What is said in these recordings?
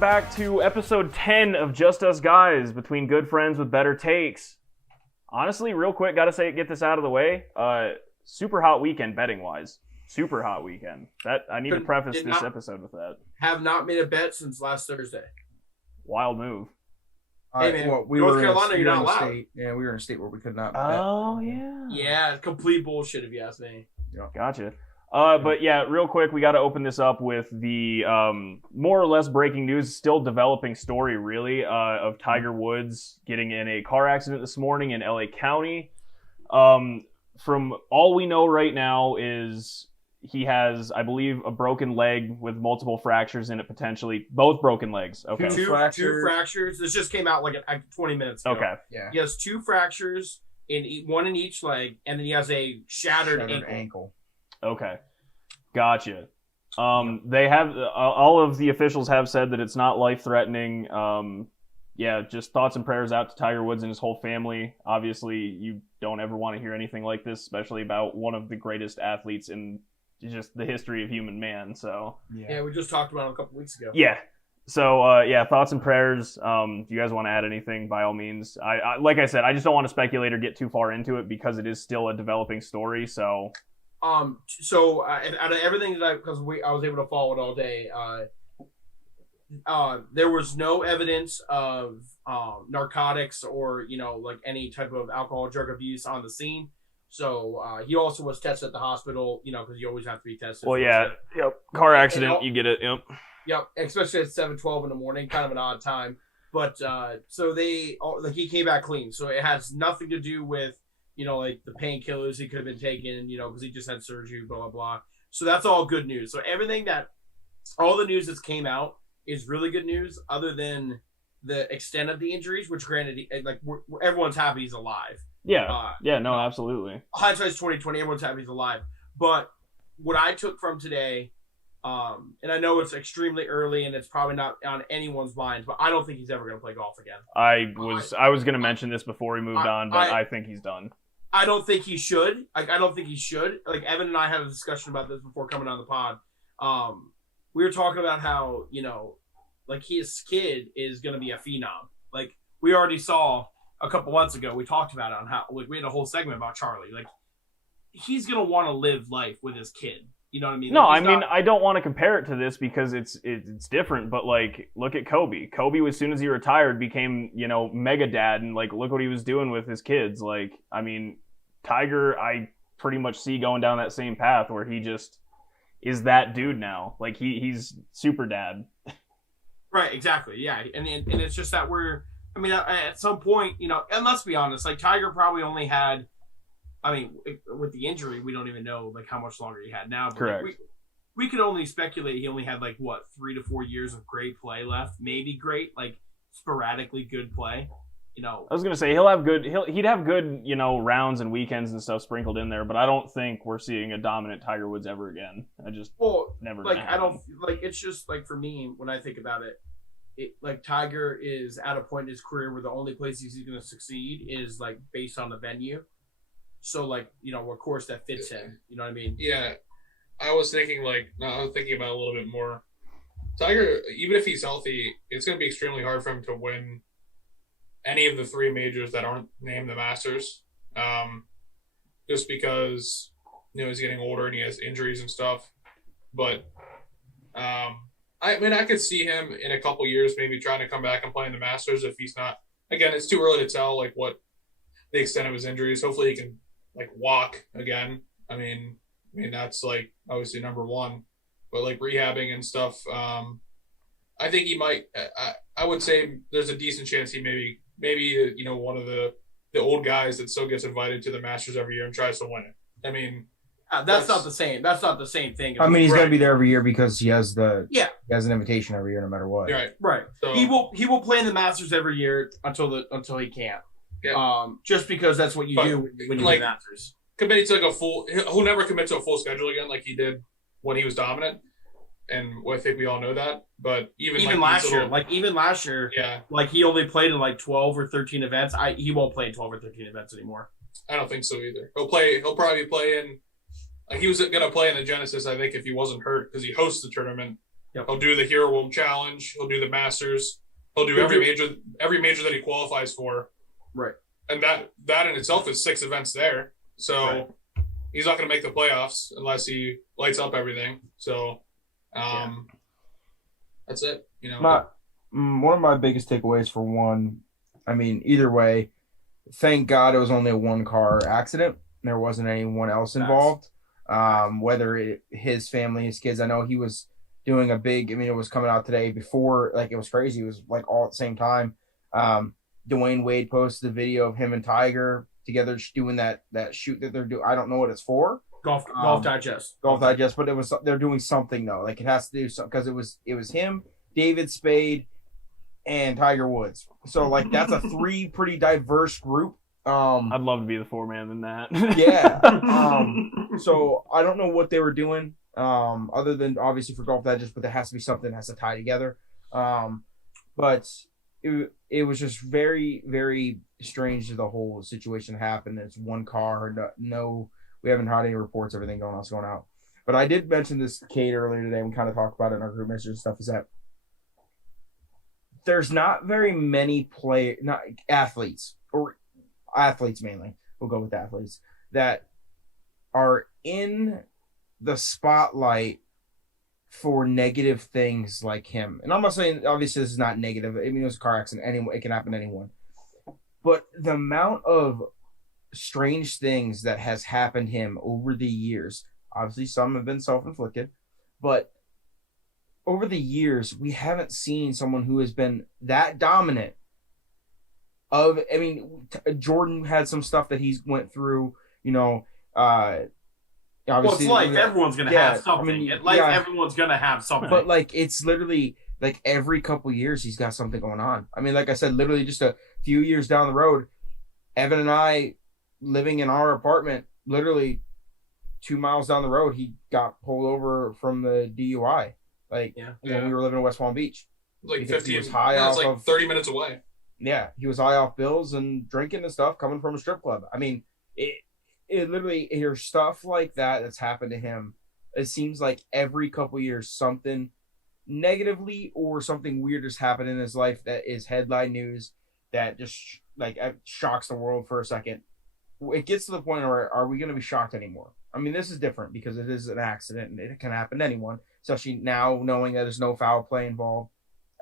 Back to episode 10 of Just Us Guys, between good friends with better takes. Honestly, real quick, gotta get this out of the way. Super hot weekend betting wise. Super hot weekend. That I need to preface this episode with that. Have not made a bet since last Thursday. Wild move. Hey man, North Carolina, you're not allowed. Yeah, we were in a state where we could not bet. Oh yeah. Yeah, complete bullshit if you ask me. Yeah. Gotcha. But yeah, real quick, we got to open this up with the more or less breaking news, still developing story, really, of Tiger Woods getting in a car accident this morning in LA County. From all we know right now is he has, I believe, a broken leg with multiple fractures in it, potentially. Both broken legs. Okay. Two fractures. This just came out like 20 minutes ago. Okay. Yeah. He has two fractures, one in each leg, and then he has a shattered ankle. Okay, gotcha. They have all of the officials have said that it's not life-threatening. Yeah, just thoughts and prayers out to Tiger Woods and his whole family. Obviously, you don't ever want to hear anything like this, especially about one of the greatest athletes in just the history of human man. So yeah, we just talked about it a couple weeks ago. Yeah. So yeah, thoughts and prayers. If you guys want to add anything, by all means. I like I said, I just don't want to speculate or get too far into it because it is still a developing story. So. So out of everything that I was able to follow it all day, there was no evidence of narcotics or like any type of alcohol drug abuse on the scene. So he also was tested at the hospital, because you always have to be tested. Well, yeah, yep. Car accident, you get it. Yep. Yep, especially at 7:12 in the morning, kind of an odd time. But so he came back clean. So it has nothing to do with like the painkillers he could have been taking, because he just had surgery, blah, blah, blah. So that's all good news. So all the news that's came out is really good news, other than the extent of the injuries, which granted, like everyone's happy he's alive. Yeah. No, absolutely. Hindsight's 2020. Everyone's happy he's alive. But what I took from today, and I know it's extremely early and it's probably not on anyone's mind, but I don't think he's ever going to play golf again. I was going to mention this before we moved on, but I think he's done. I don't think he should. I don't think he should. Like, Evan and I had a discussion about this before coming on the pod. We were talking about how, like his kid is going to be a phenom. Like, we already saw a couple months ago, we talked about it on how, like, we had a whole segment about Charlie. Like, he's going to want to live life with his kid. You know what I mean? No, like, I don't want to compare it to this because it's different, but like, look at Kobe. Kobe, as soon as he retired, became, mega dad, and like, look what he was doing with his kids. Like, I mean, Tiger, I pretty much see going down that same path where he just is that dude now. Like, he's super dad. Right, exactly. Yeah. And it's just that at some point, and let's be honest, like Tiger probably only had, with the injury, we don't even know like how much longer he had now. But correct. Like, we could only speculate he only had like 3 to 4 years of great play left, maybe great, like sporadically good play. I was gonna say he'd have good rounds and weekends and stuff sprinkled in there, but I don't think we're seeing a dominant Tiger Woods ever again. Never. Like, I don't like. It's just like, for me, when I think about it, like Tiger is at a point in his career where the only place he's going to succeed is like based on the venue. So like, of course that fits him. You know what I mean? Yeah. I was thinking about it a little bit more. Tiger, even if he's healthy, it's going to be extremely hard for him to win any of the 3 majors that aren't named the Masters. Just because, he's getting older and he has injuries and stuff. But, I could see him in a couple years maybe trying to come back and play in the Masters if he's not. Again, it's too early to tell like what the extent of his injuries. Hopefully he can like walk again. I mean that's like obviously number one, but like rehabbing and stuff. I think he might. I would say there's a decent chance he maybe one of the old guys that still gets invited to the Masters every year and tries to win it. I mean. That's not the same. That's not the same thing. I mean, he's going to be there every year because he has he has an invitation every year, no matter what. Right. So, he will play in the Masters every year until he can't. Yeah. Just because that's what you do when you win Masters. Commit to like he'll never commit to a full schedule again like he did when he was dominant, and I think we all know that. But even last year, yeah, like he only played in like 12 or 13 events. He won't play in 12 or 13 events anymore. I don't think so either. He'll probably play in. Like he was going to play in the Genesis, I think, if he wasn't hurt, because he hosts the tournament Yep. He'll do the Hero World Challenge. He'll do the Masters. He'll do every major that he qualifies for. Right. And that in itself is 6 events there. So he's not going to make the playoffs unless he lights up everything. So that's it. You know, one of my biggest takeaways for one, I mean, either way, thank God it was only a 1-car accident. There wasn't anyone else involved. Whether his family, his kids. I know he was doing a big. I mean, it was coming out today before. Like, it was crazy. It was like all at the same time. Dwayne Wade posted a video of him and Tiger together doing that shoot that they're doing. I don't know what it's for. Golf Digest. Golf Digest, but they're doing something though. Like, it has to do something because it was him, David Spade, and Tiger Woods. So like that's a 3 pretty diverse group. I'd love to be the foreman in that. Yeah. So I don't know what they were doing, other than obviously for Golf Digest, but there has to be something that has to tie together. But it was just very, very strange that the whole situation happened. It's 1 car. No, we haven't heard any reports. Everything going out. But I did mention this to Kate earlier today. We kind of talked about it in our group message and stuff. Is that there's not very many athletes mainly. We'll go with athletes that are in the spotlight for negative things like him. And I'm not saying obviously this is not negative. I mean, it was a car accident. It can happen to anyone. But the amount of strange things that has happened to him over the years, obviously some have been self-inflicted, but over the years, we haven't seen someone who has been that dominant. Jordan had some stuff that he's went through, obviously. Well, it's life. Everyone's going to have something. Everyone's going to have something. But, like, it's literally, like, every couple years he's got something going on. I mean, like I said, literally just a few years down the road, Evan and I, living in our apartment, literally 2 miles down the road, he got pulled over from the DUI. When we were living in West Palm Beach. Like 15, it's like 30 minutes away. Yeah, he was high off bills and drinking and stuff coming from a strip club. I mean, it literally, here's stuff like that's happened to him. It seems like every couple years something negatively or something weird has happened in his life that is headline news that just shocks the world for a second. It gets to the point where are we going to be shocked anymore? I mean, this is different because it is an accident and it can happen to anyone, especially now knowing that there's no foul play involved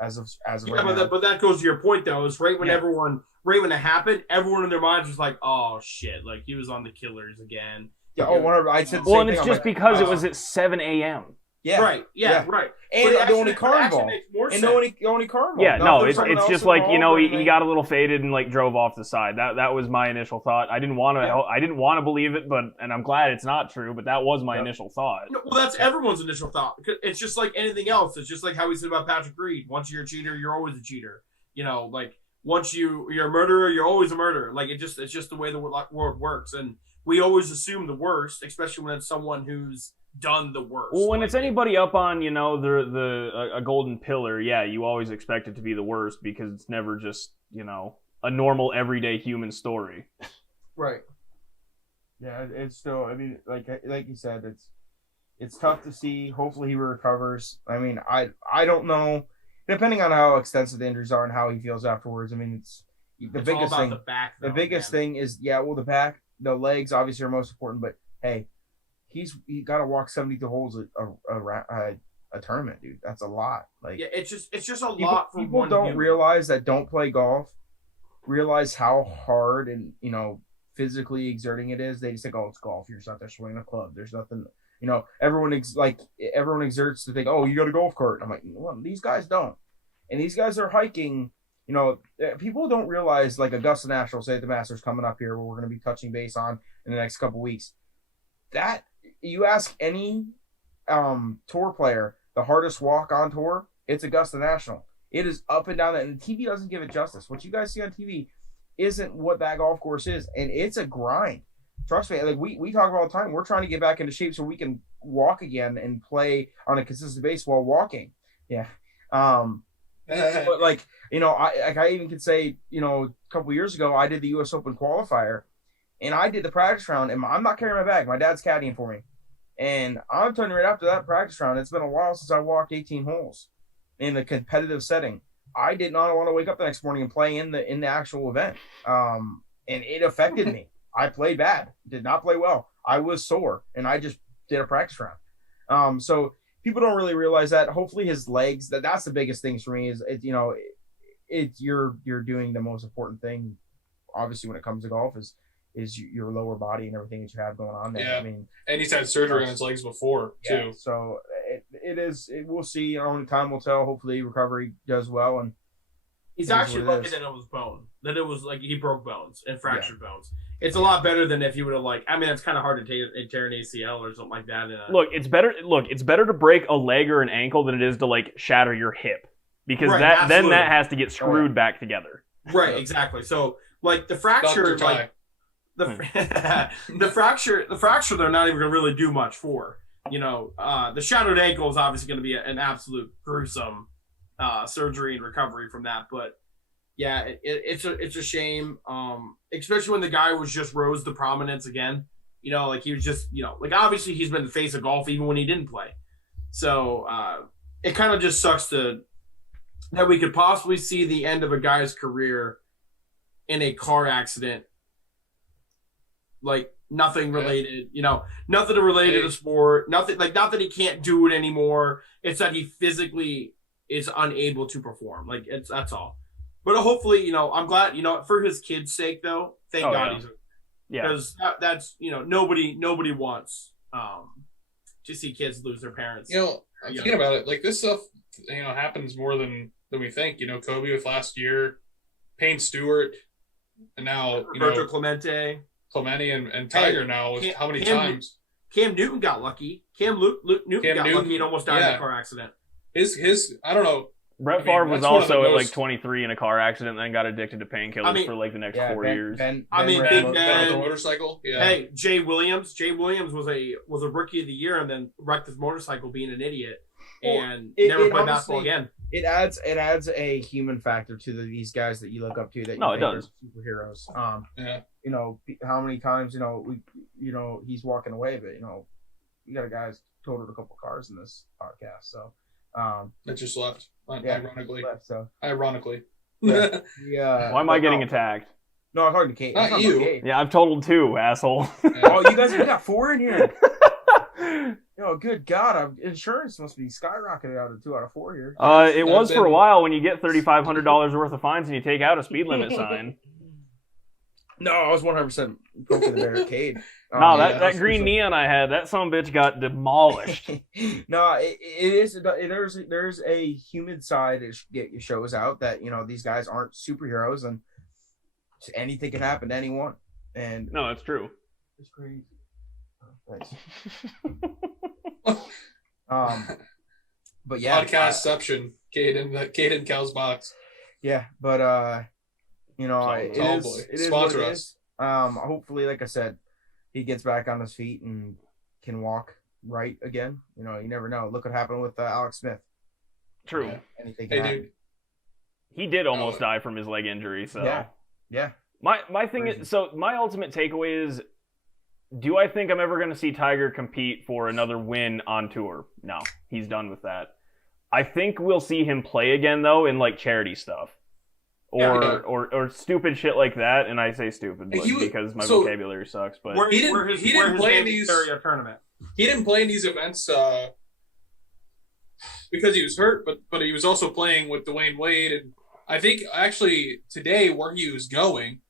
as of right now. But that goes to your point though. Is right when it happened, everyone in their minds was like, "Oh shit!" Like he was on the Killers again. Yeah. I said. Well, and it's just because it was at 7 a.m. Yeah. Right. Yeah. Right. And the only car involved. And the only car involved. Yeah. No, it's just like he got a little faded and like drove off the side. That was my initial thought. I didn't want to believe it, and I'm glad it's not true. But that was my initial thought. No, well, that's everyone's initial thought. It's just like anything else. It's just like how we said about Patrick Reed. Once you're a cheater, you're always a cheater. Like once you're a murderer, you're always a murderer. Like it's just the way the world works, and we always assume the worst, especially when it's someone who's done the worst. Well, when it's anybody up on, a golden pillar, you always expect it to be the worst because it's never just, a normal everyday human story. Right. Yeah, it's still, I mean, like you said, it's tough to see. Hopefully he recovers. I mean, I don't know, depending on how extensive the injuries are and how he feels afterwards. I mean, it's biggest all about thing. The back, though, the biggest thing is, the back, the legs obviously are most important, but hey, he got to walk 72 holes a tournament, dude. That's a lot. Like, yeah, it's just a lot. For people don't realize that don't play golf. Realize how hard and physically exerting it is. They just think, oh, it's golf. You're just out there swinging a club. There's nothing. Everyone exerts to think, oh, you got a golf cart. I'm like, well, these guys don't, and these guys are hiking. People don't realize, like Augusta National, say at the Masters coming up here, where we're going to be touching base on in the next couple weeks. That you ask any tour player, the hardest walk on tour, it's Augusta National. It is up and down that, and TV doesn't give it justice. What you guys see on TV isn't what that golf course is, and it's a grind. Trust me, like we talk about all the time. We're trying to get back into shape so we can walk again and play on a consistent basis while walking. Yeah. But like, I even could say, a couple years ago, I did the U.S. Open qualifier, and I did the practice round, and I'm not carrying my bag. My dad's caddying for me. And I'm telling you right after that practice round, it's been a while since I walked 18 holes in a competitive setting. I did not want to wake up the next morning and play in the actual event. And it affected me. I played bad, did not play well. I was sore, and I just did a practice round. So people don't really realize that. Hopefully his legs, that's the biggest things for me is, you're doing the most important thing, obviously, when it comes to golf is your lower body and everything that you have going on there. Yeah. I mean, and he's had surgery on his legs before too. So we'll see. Only time will tell. Hopefully recovery does well, and he's actually lucky that it was bone. That it was like he broke bones and fractured bones. It's a lot better than if you would have it's kind of hard to tear an ACL or something like that. Look, it's better to break a leg or an ankle than it is to shatter your hip, because then that has to get screwed back together. Right, exactly. So the fracture, the fracture, they're not even going to really do much for. The shattered ankle is obviously going to be an absolute gruesome surgery and recovery from that. But yeah, it's a shame, especially when the guy was just rose to prominence again. He was just obviously he's been the face of golf even when he didn't play. So it kind of just sucks that we could possibly see the end of a guy's career in a car accident. Nothing related, nothing related to sport, nothing not that he can't do it anymore. It's that he physically is unable to perform. That's all. But hopefully, I'm glad, for his kids' sake though, thank God he's because that's nobody wants to see kids lose their parents. I'm thinking about it, this stuff, happens more than we think. Kobe with last year, Payne Stewart, and now Roberto Clemente and Tiger now. How many times? Cam Newton got lucky. Cam Newton got lucky and almost died in a car accident. His I don't know. Brett Favre was also at 23 in a car accident, and then got addicted to painkillers for the next 4 years. Big Ben, the motorcycle. Yeah. Hey, Jay Williams. Jay Williams was a rookie of the year, and then wrecked his motorcycle being an idiot, and never played basketball again. It adds a human factor to these guys that you look up to that you think are superheroes. How many times he's walking away, but you got a guy who's totaled a couple cars in this podcast, so that just left. Ironically. Ironically. Yeah. Why am I getting attacked? No, I'm talking to Kate. Not you. Kate. Yeah, I've totaled 2, asshole. Oh, you guys have got 4 in here. Good God, insurance must be skyrocketed out of 2 out of 4 here. It was for a while when you get $3,500 worth of fines and you take out a speed limit sign. No, I was 100% poking the barricade. No, that green neon I had, that sumbitch got demolished. No, it is. There's a human side it shows out that these guys aren't superheroes and anything can happen to anyone. And no, it's true. It's crazy. But yeah, podcastception. Caden Cal's box. Yeah, but it is sponsor what it us. is. Hopefully, like I said, he gets back on his feet and can walk right again. You never know. Look what happened with Alex Smith. True. Anything can happen. Dude. He did almost die from his leg injury. So yeah. My thing is, so my ultimate takeaway is, do I think I'm ever going to see Tiger compete for another win on tour? No, he's done with that. I think we'll see him play again though in charity stuff. Or stupid shit like that, and I say stupid because my vocabulary sucks. But he didn't play in these tournament. He didn't play in these events because he was hurt, but he was also playing with Dwayne Wade, and I think actually today where he was going.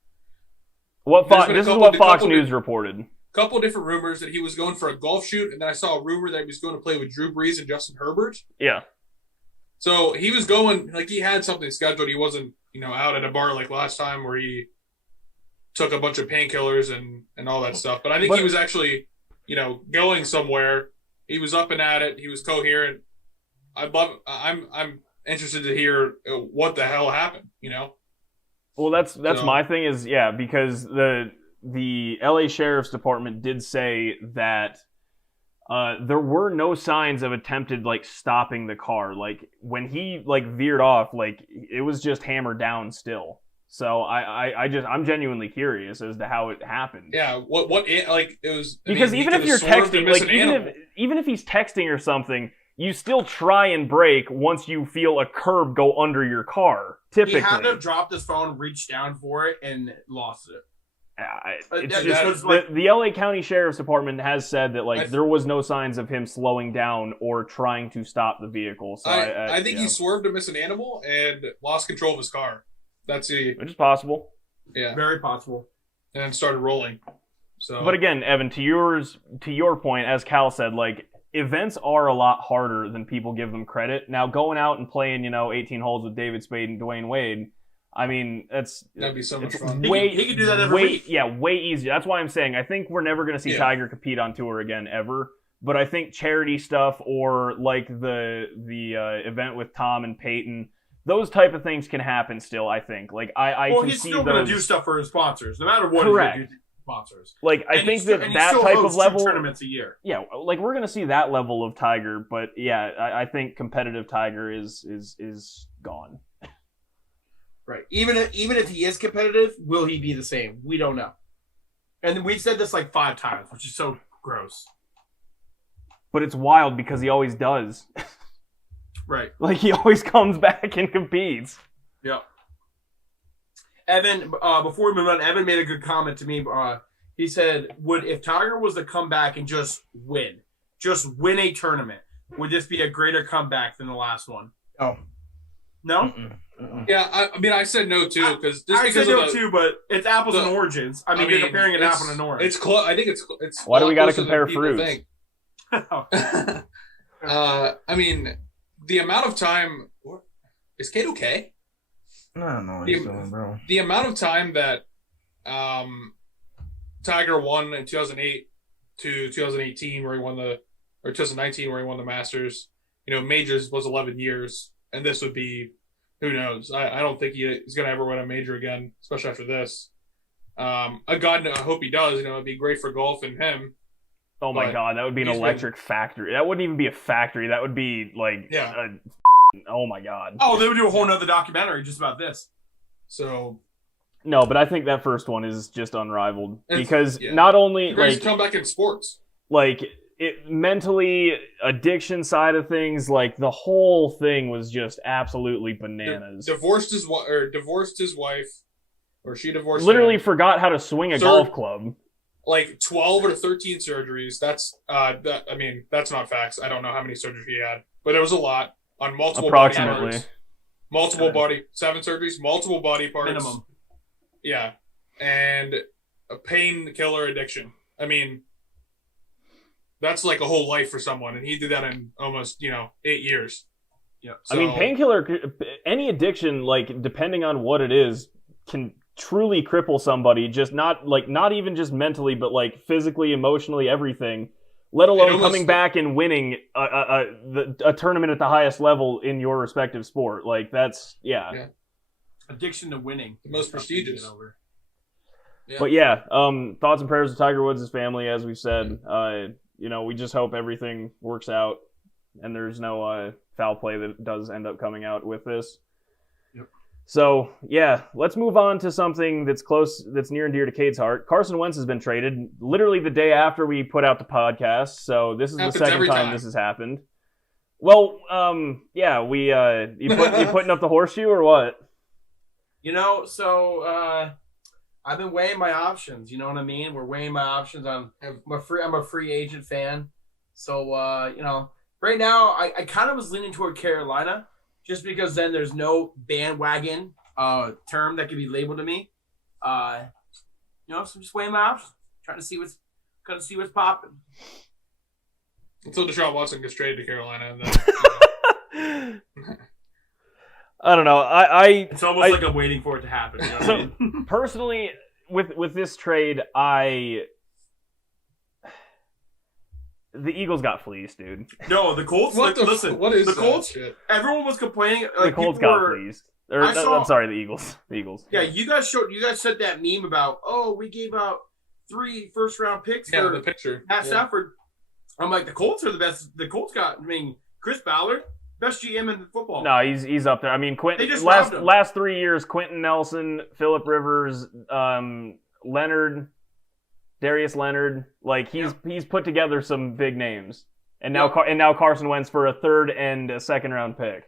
This is what Fox News reported. Couple different rumors that he was going for a golf shoot, and then I saw a rumor that he was going to play with Drew Brees and Justin Herbert. Yeah. So he was going he had something scheduled. He wasn't out at a bar like last time where he took a bunch of painkillers and all that stuff. But I think he was actually, going somewhere. He was up and at it. He was coherent. I'm interested to hear what the hell happened, Well, that's my thing is, because the LA Sheriff's Department did say that there were no signs of attempted stopping the car. When he veered off, it was just hammered down still. So I'm genuinely curious as to how it happened. Yeah, what like it was because I mean, even if you're texting, like even if he's texting or something, you still try and brake once you feel a curb go under your car. Typically, he had to have dropped his phone, reached down for it, and lost it. It's just the LA County Sheriff's Department has said that there was no signs of him slowing down or trying to stop the vehicle. So I think he swerved to miss an animal and lost control of his car. Which is possible. Yeah, very possible. And started rolling. So, but again, Evan, to your point, as Cal said, like events are a lot harder than people give them credit. Now, going out and playing 18 holes with David Spade and Dwayne Wade. I mean, that'd be so much fun. He could do that every week. Yeah, way easier. That's why I'm saying I think we're never going to see Tiger compete on tour again ever. But I think charity stuff or like the event with Tom and Peyton, those type of things can happen still. I think can he's see still going to do stuff for his sponsors, no matter what. Correct. He's going to do sponsors. Like I think that type of level tournaments a year. Yeah, like we're going to see that level of Tiger. But yeah, I think competitive Tiger is gone. Right. Even if he is competitive, will he be the same? We don't know. And we've said this like 5 times, which is so gross. But it's wild because he always does. Right. Like he always comes back and competes. Yeah. Evan, before we move on, Evan made a good comment to me. He said, if Tiger was to come back and just win a tournament, would this be a greater comeback than the last one? Oh. No? Mm-mm. Yeah, I mean, I said no too because I said no too, but it's apples and oranges. I mean, you're comparing an apple and an orange. It's close. I think it's. Why do we got to compare fruits? I mean, the amount of time is Kate okay? I don't know what he's doing, bro. The amount of time that Tiger won in 2008 to 2018, where he won or 2019, where he won the Masters. Majors was 11 years, and this would be. Who knows? I don't think he's going to ever win a major again, especially after this. I hope he does. It'd be great for golf and him. Oh my God, that would be an electric factory. That wouldn't even be a factory. That would be like, oh my God. Oh, they would do a whole nother documentary just about this. So. No, but I think that first one is just unrivaled because not only like come back in sports, like. It mentally addiction side of things, like the whole thing was just absolutely bananas. Divorced his wife, or she divorced. Literally him. Forgot how to swing a golf club. Like 12 or 13 surgeries. That's I mean, that's not facts. I don't know how many surgeries he had, but it was a lot on multiple approximately body parts. 7 surgeries, multiple body parts minimum. Yeah, and a painkiller addiction. I mean. That's like a whole life for someone, and he did that in almost 8 years. Yeah, so, I mean, painkiller, any addiction, like depending on what it is, can truly cripple somebody. Just not even just mentally, but like physically, emotionally, everything. Let alone coming back and winning a tournament at the highest level in your respective sport. Like that's addiction to winning, the most prestigious. Yeah. But yeah, thoughts and prayers to Tiger Woods' family, as we've said. We just hope everything works out and there's no foul play that does end up coming out with this. Yep. So, yeah, let's move on to something that's near and dear to Cade's heart. Carson Wentz has been traded literally the day after we put out the podcast, so this is the second time this has happened. Well, you putting up the horseshoe or what? I've been weighing my options. You know what I mean? We're weighing my options. I'm a free agent fan. So, right now I kind of was leaning toward Carolina just because then there's no bandwagon term that can be labeled to me. So I'm just weighing my options, trying to see what's popping. Until Deshaun Watson gets traded to Carolina. And then, I don't know. It's almost like I'm waiting for it to happen. You know what I mean? Personally, with this trade, the Eagles got fleeced, dude. No, the Colts. Listen, what is the Colts? Shit? Everyone was complaining. The Colts got fleeced. I'm sorry, the Eagles. The Eagles. Yeah, you guys said that meme about we gave out 3 first-round picks for the picture. Matt Stafford. I'm like, the Colts are the best. The Colts got. I mean, Chris Ballard. Best GM in football. No, he's up there. I mean, They just last 3 years, Quentin Nelson, Phillip Rivers, Leonard, Darius Leonard, like he's put together some big names, and now Carson Wentz for a third and a second round pick.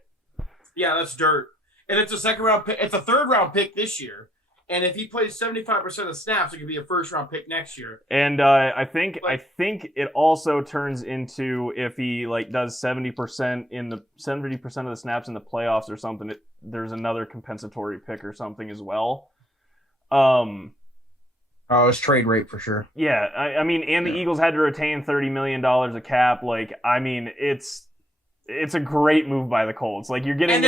Yeah, that's dirt, and it's a second round pick. It's a third round pick this year, and if he plays 75% of snaps, it could be a first round pick next year. And I think it also turns into if he does 70% of the snaps in the playoffs or something. There's another compensatory pick or something as well. Oh, it's trade rate for sure. Yeah, I mean, and the Eagles had to retain $30 million of cap. Like, I mean, it's a great move by the Colts. Like, you're getting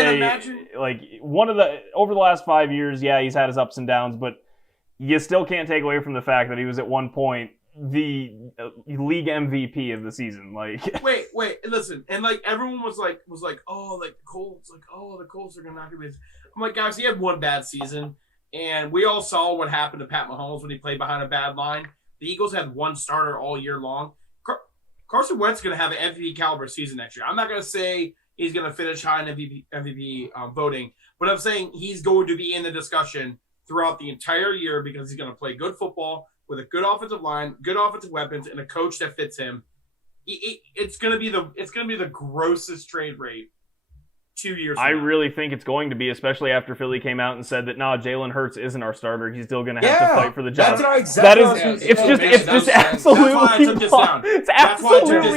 one of the over the last 5 years. Yeah, he's had his ups and downs, but you still can't take away from the fact that he was at one point the league MVP of the season. Like, wait, listen, and everyone was like, oh, the Colts, the Colts are not gonna be. I'm like, guys, he had one bad season. And we all saw what happened to Pat Mahomes when he played behind a bad line. The Eagles had one starter all year long. Carson Wentz is going to have an MVP caliber season next year. I'm not going to say he's going to finish high in MVP voting, but I'm saying he's going to be in the discussion throughout the entire year because he's going to play good football with a good offensive line, good offensive weapons, and a coach that fits him. It's going to be the grossest trade rate 2 years. I really think it's going to be, especially after Philly came out and said that Jalen Hurts isn't our starter. He's still going to have to fight for the job. It's just absolutely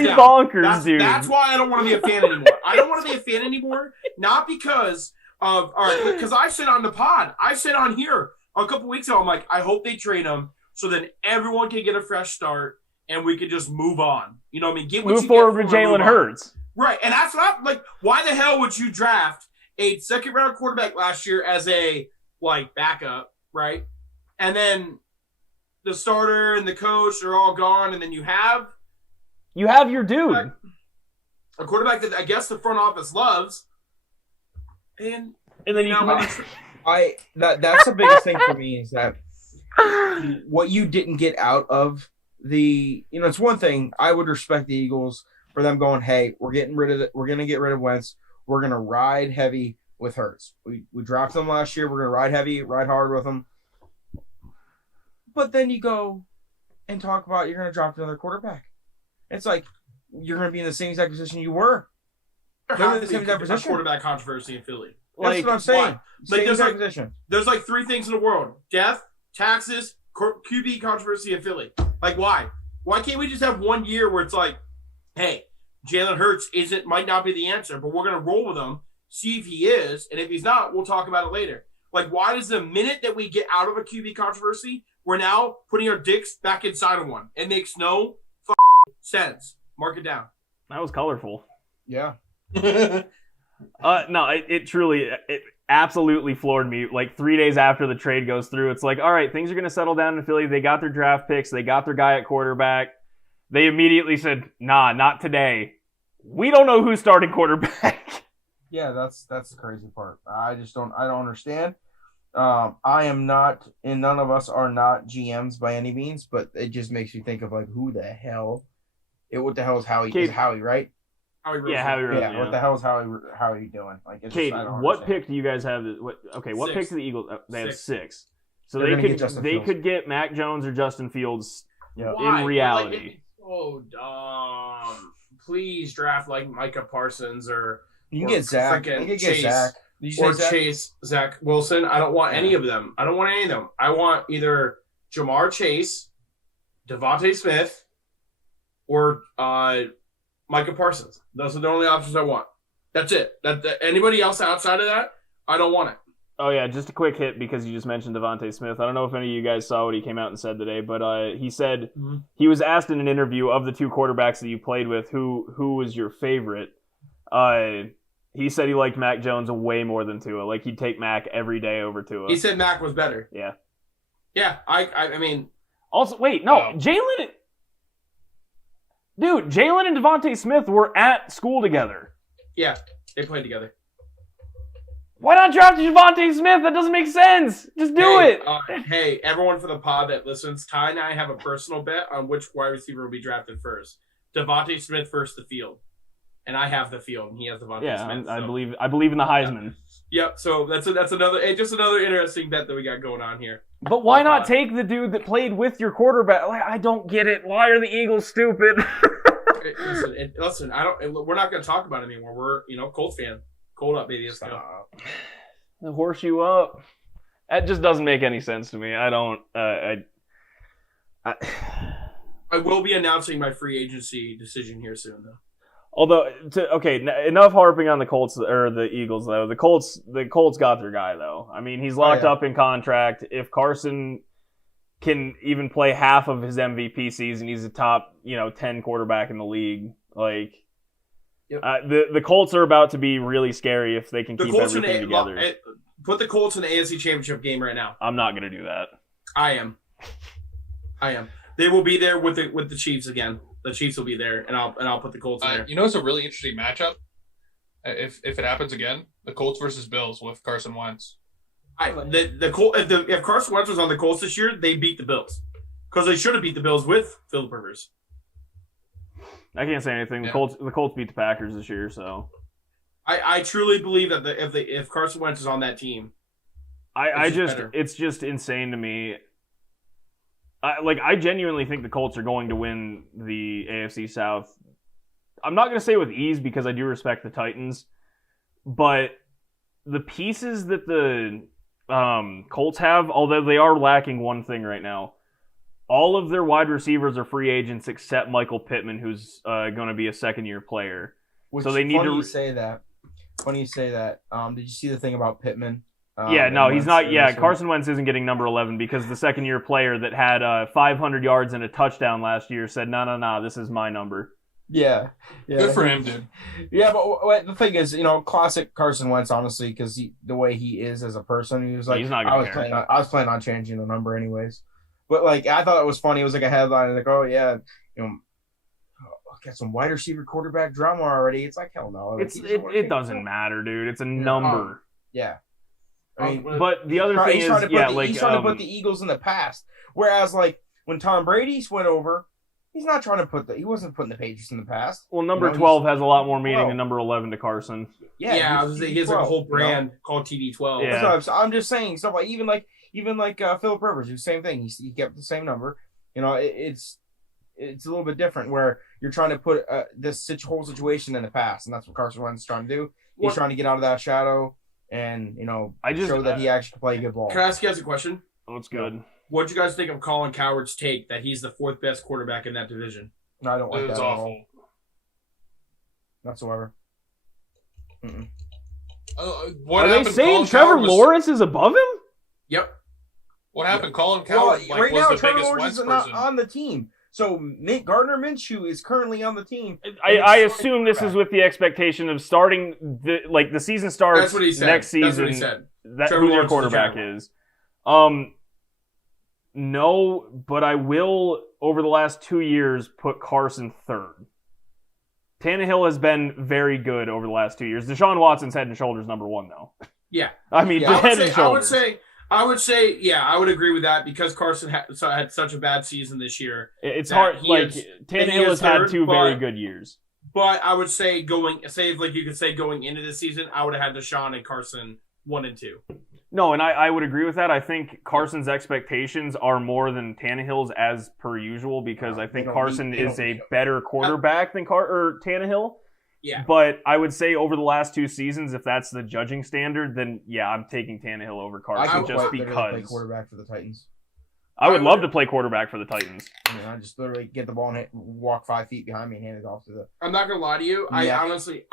bonkers, dude. That's why I don't want to be a fan anymore. I don't want to be a fan anymore, not because of because I said on the pod, I said on here a couple weeks ago, I'm like, I hope they trade him so then everyone can get a fresh start and we can just move on. You know what I mean? Move forward with Jalen Hurts. Right, and that's what I'm like. Why the hell would you draft a second-round quarterback last year as a backup, right? And then the starter and the coach are all gone, and then you have your dude, a quarterback that I guess the front office loves, and then that's the biggest thing for me is that what you didn't get out of it's one thing I would respect the Eagles. For them going, hey, we're going to get rid of Wentz. We're going to ride heavy with Hurts. We dropped them last year. We're going to ride heavy, ride hard with them. But then you go and talk about you're going to drop another quarterback. It's like you're going to be in the same exact position you were. The same exact position. Quarterback controversy in Philly. That's what I'm saying. There's three things in the world: death, taxes, QB controversy in Philly. Why? Why can't we just have 1 year where it's like, hey, Jalen Hurts might not be the answer, but we're going to roll with him, see if he is, and if he's not, we'll talk about it later. Why does the minute that we get out of a QB controversy, we're now putting our dicks back inside of one? It makes no sense. Mark it down. That was colorful. Yeah. No, it absolutely floored me. 3 days after the trade goes through, it's like, all right, things are going to settle down in Philly. They got their draft picks. They got their guy at quarterback. They immediately said, nah, not today. We don't know who's starting quarterback. Yeah, that's the crazy part. I don't understand. I am not, and none of us are not GMs by any means, but it just makes you think of who the hell? What the hell is Howie? Is Howie, right? Howie Roseman. Yeah, Howie Roseman. Yeah, what the hell is Howie doing? Kate, what pick do you guys have? What pick do the Eagles? They have 6. So they could get Mac Jones or Justin Fields. Yeah. In reality. Dumb. Please draft Micah Parsons or you can get Zach. You can get Zach. Or Chase, Zach Wilson. I don't want any of them. I want either Jamar Chase, Devontae Smith, or Micah Parsons. Those are the only options I want. That's it. Anybody else outside of that, I don't want it. Oh, yeah, just a quick hit because you just mentioned Devontae Smith. I don't know if any of you guys saw what he came out and said today, but he said he was asked in an interview of the 2 quarterbacks that you played with, who was your favorite. He said he liked Mac Jones way more than Tua. He'd take Mac every day over Tua. He said Mac was better. Yeah. Yeah, I mean. Also, wait, no, Jalen. Dude, Jalen and Devontae Smith were at school together. Yeah, they played together. Why not draft Devontae Smith? That doesn't make sense. Just do it. Hey, everyone for the pod that listens, Ty and I have a personal bet on which wide receiver will be drafted first. Devontae Smith first the field. and I have the field, and he has the Devontae Smith. I believe in the Heisman. Yep. So that's another interesting bet that we got going on here. But why not take the dude that played with your quarterback? Like, I don't get it. Why are the Eagles stupid? Listen. We're not going to talk about it anymore. We're Colts fan. Cold up, baby. Let's go. The horseshoe up. That just doesn't make any sense to me. I don't. I will be announcing my free agency decision here soon, though. Although, enough harping on the Colts or the Eagles though. The Colts got their guy though. I mean, he's locked up in contract. If Carson can even play half of his MVP season, he's a top 10 quarterback in the league. Like, yep. The Colts are about to be really scary if they can keep everything together. Put the Colts in the AFC Championship game right now. I'm not going to do that. I am. They will be there with the Chiefs again. The Chiefs will be there, and I'll put the Colts in there. It's a really interesting matchup. If it happens again, the Colts versus Bills with Carson Wentz. If Carson Wentz was on the Colts this year, they beat the Bills because they should have beat the Bills with Philip Rivers. I can't say anything. Yeah. The Colts beat the Packers this year, so I truly believe that if Carson Wentz is on that team, it's just insane to me. I genuinely think the Colts are going to win the AFC South. I'm not going to say with ease because I do respect the Titans, but the pieces that the Colts have, although they are lacking one thing right now, all of their wide receivers are free agents except Michael Pittman, who's going to be a second-year player. So they need funny you say that. Funny you say that. Did you see the thing about Pittman? He's not. Yeah, Carson Wentz isn't getting number 11 because the second-year player that had 500 yards and a touchdown last year said, no, this is my number. Yeah. Good for him, dude. Yeah, but the thing is, classic Carson Wentz, honestly, because the way he is as a person, he was like, I was planning on changing the number anyways. But I thought it was funny. It was like a headline, like, oh yeah, got some wide receiver quarterback drama already. It's like, hell no. It doesn't matter, dude. It's a number. Yeah. But the other thing is, he's trying to put the Eagles in the past. Whereas, when Tom Brady went over, he's not trying to he wasn't putting the Patriots in the past. Well, number 12 has a lot more meaning than number 11 to Carson. He has a whole brand called TB12. Yeah. So I'm just saying stuff even Philip Rivers, the same thing. He kept the same number. It's a little bit different where you're trying to put this whole situation in the past, and that's what Carson Wentz is trying to do. He's trying to get out of that shadow. And, show that he actually can play good ball. Can I ask you guys a question? Oh, it's good. What did you guys think of Colin Cowherd's take that he's the fourth best quarterback in that division? No, I don't like that at awful. all. Whatsoever. Are they saying Trevor Lawrence is above him? Yep. What happened? Colin Cowherd right was now, the Trevor biggest Lawrence Wentz is person. not on the team. So Gardner Minshew is currently on the team. I assume this is with the expectation of starting the season starts That's what he said. next season. That's what he said. Who their quarterback is. No, but I will over the last 2 years put Carson third. Tannehill has been very good over the last 2 years. Deshaun Watson's head and shoulders number 1 though. Yeah. I mean, head and shoulders. I would say, yeah, I would agree with that because Carson had such a bad season this year. It's hard. Tannehill has had 2 very good years. But I would say going into the season, I would have had Deshaun and Carson 1 and 2. No, and I would agree with that. I think Carson's expectations are more than Tannehill's as per usual because I think Carson is a better quarterback than Tannehill. Yeah. But I would say over the last 2 seasons, if that's the judging standard, then yeah, I'm taking Tannehill over Carson just because. Play quarterback for the Titans. I would love to play quarterback for the Titans. I just literally get the ball and walk 5 feet behind me and hand it off to the. I'm not gonna lie to you. I honestly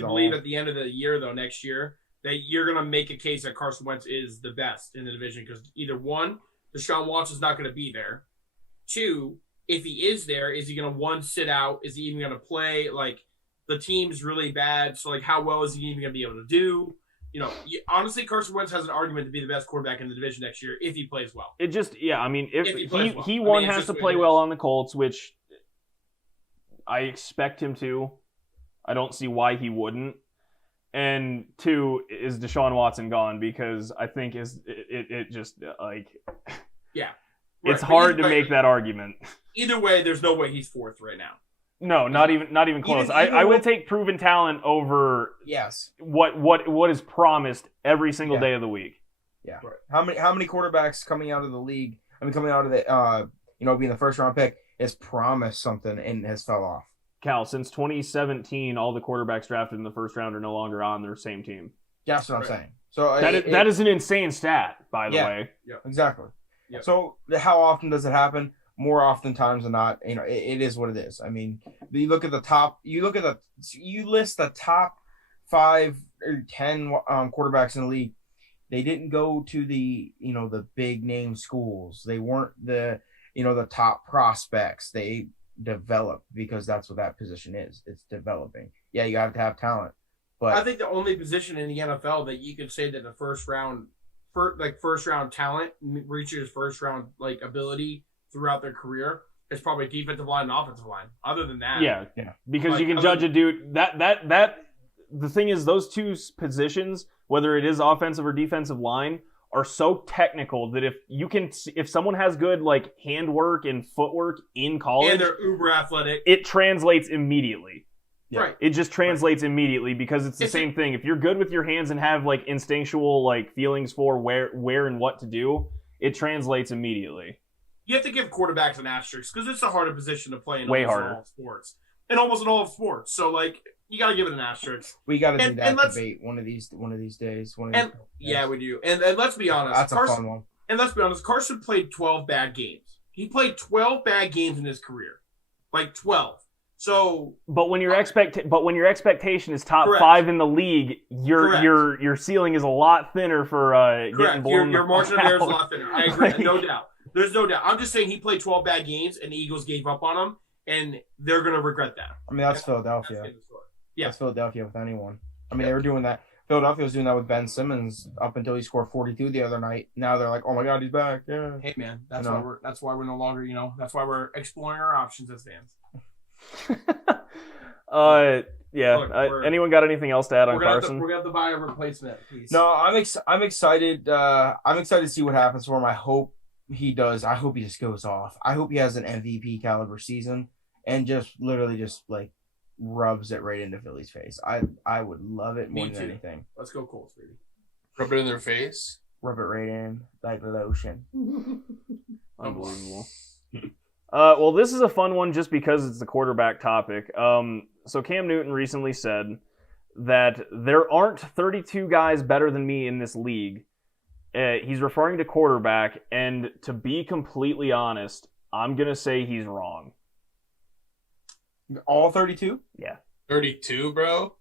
believe at the end of the year, though, next year, that you're gonna make a case that Carson Wentz is the best in the division because either 1, Deshaun Watson's not gonna be there. 2, if he is there, is he gonna sit out? Is he even gonna play? The team's really bad, so how well is he even gonna be able to do? Honestly, Carson Wentz has an argument to be the best quarterback in the division next year if he plays well. It just, I mean, if he has to play well well on the Colts, which I expect him to. I don't see why he wouldn't. And 2, is Deshaun Watson gone? Because I think it just yeah, it's hard to make that argument. Either way, there's no way he's 4th right now. No, not even close. Even I will with- take proven talent over Yes. what is promised every single Yeah. day of the week. Yeah. Right. How many quarterbacks coming out of the league? I mean, coming out of the being the first round pick has promised something and has fell off. Cal, since 2017, all the quarterbacks drafted in the first round are no longer on their same team. That's what I'm Right. saying. So That is an insane stat, by the Yeah. way. exactly. Yep. So how often does it happen? More often times than not, it is what it is. I mean, you look at the top. You list the top 5 or 10 quarterbacks in the league. They didn't go to the big name schools. They weren't the top prospects. They develop because that's what that position is. It's developing. Yeah, you have to have talent. But I think the only position in the NFL that you could say that the first round talent reaches first round ability throughout their career is probably defensive line and offensive line. Other than that, Yeah. Because you can judge a dude that the thing is those two positions, whether it is offensive or defensive line, are so technical that if someone has good handwork and footwork in college, and they're uber athletic, it translates immediately. Yeah. right? It just translates immediately because it's the same thing. If you're good with your hands and have instinctual feelings for where and what to do, it translates immediately. You have to give quarterbacks an asterisk because it's a harder position to play in Way almost harder. all sports. In almost all of sports, so you got to give it an asterisk. we got to do and that let's- debate one of these days. Yeah, we do. And let's be honest, That's a Carson, fun one. And let's be honest, Carson played 12 bad games. He played 12 bad games in his career, 12. So, But when your expectation is top Correct. 5 in the league, Correct. your ceiling is a lot thinner for getting correct, blown. your margin of out. error is a lot thinner. I agree, Like- no doubt. There's no doubt. I'm just saying he played 12 bad games, and the Eagles gave up on him, and they're gonna regret that. I mean, that's That's Philadelphia. the end of the story. Yeah. That's Philadelphia with anyone. I mean, they were doing that. Philadelphia was doing that with Ben Simmons up until he scored 42 the other night. Now they're like, oh my God, he's back. Yeah. Hey man, that's You know. why we're no longer, that's why we're exploring our options as fans. Yeah. Look, we're- Anyone got anything else to add on We're gonna Carson? have to buy a replacement piece. No, I'm excited. I'm excited to see what happens for him. I hope he does. I hope he just goes off. I hope he has an MVP caliber season and just literally just rubs it right into Philly's face. I would love it more Me than too. anything. Let's go Colts, baby. Rub it in their face. Rub it right in like lotion. Unbelievable. Well, this is a fun one just because it's the quarterback topic. So Cam Newton recently said that there aren't 32 guys better than me in this league. He's referring to quarterback, and to be completely honest, I'm going to say he's wrong. All 32? 32, bro.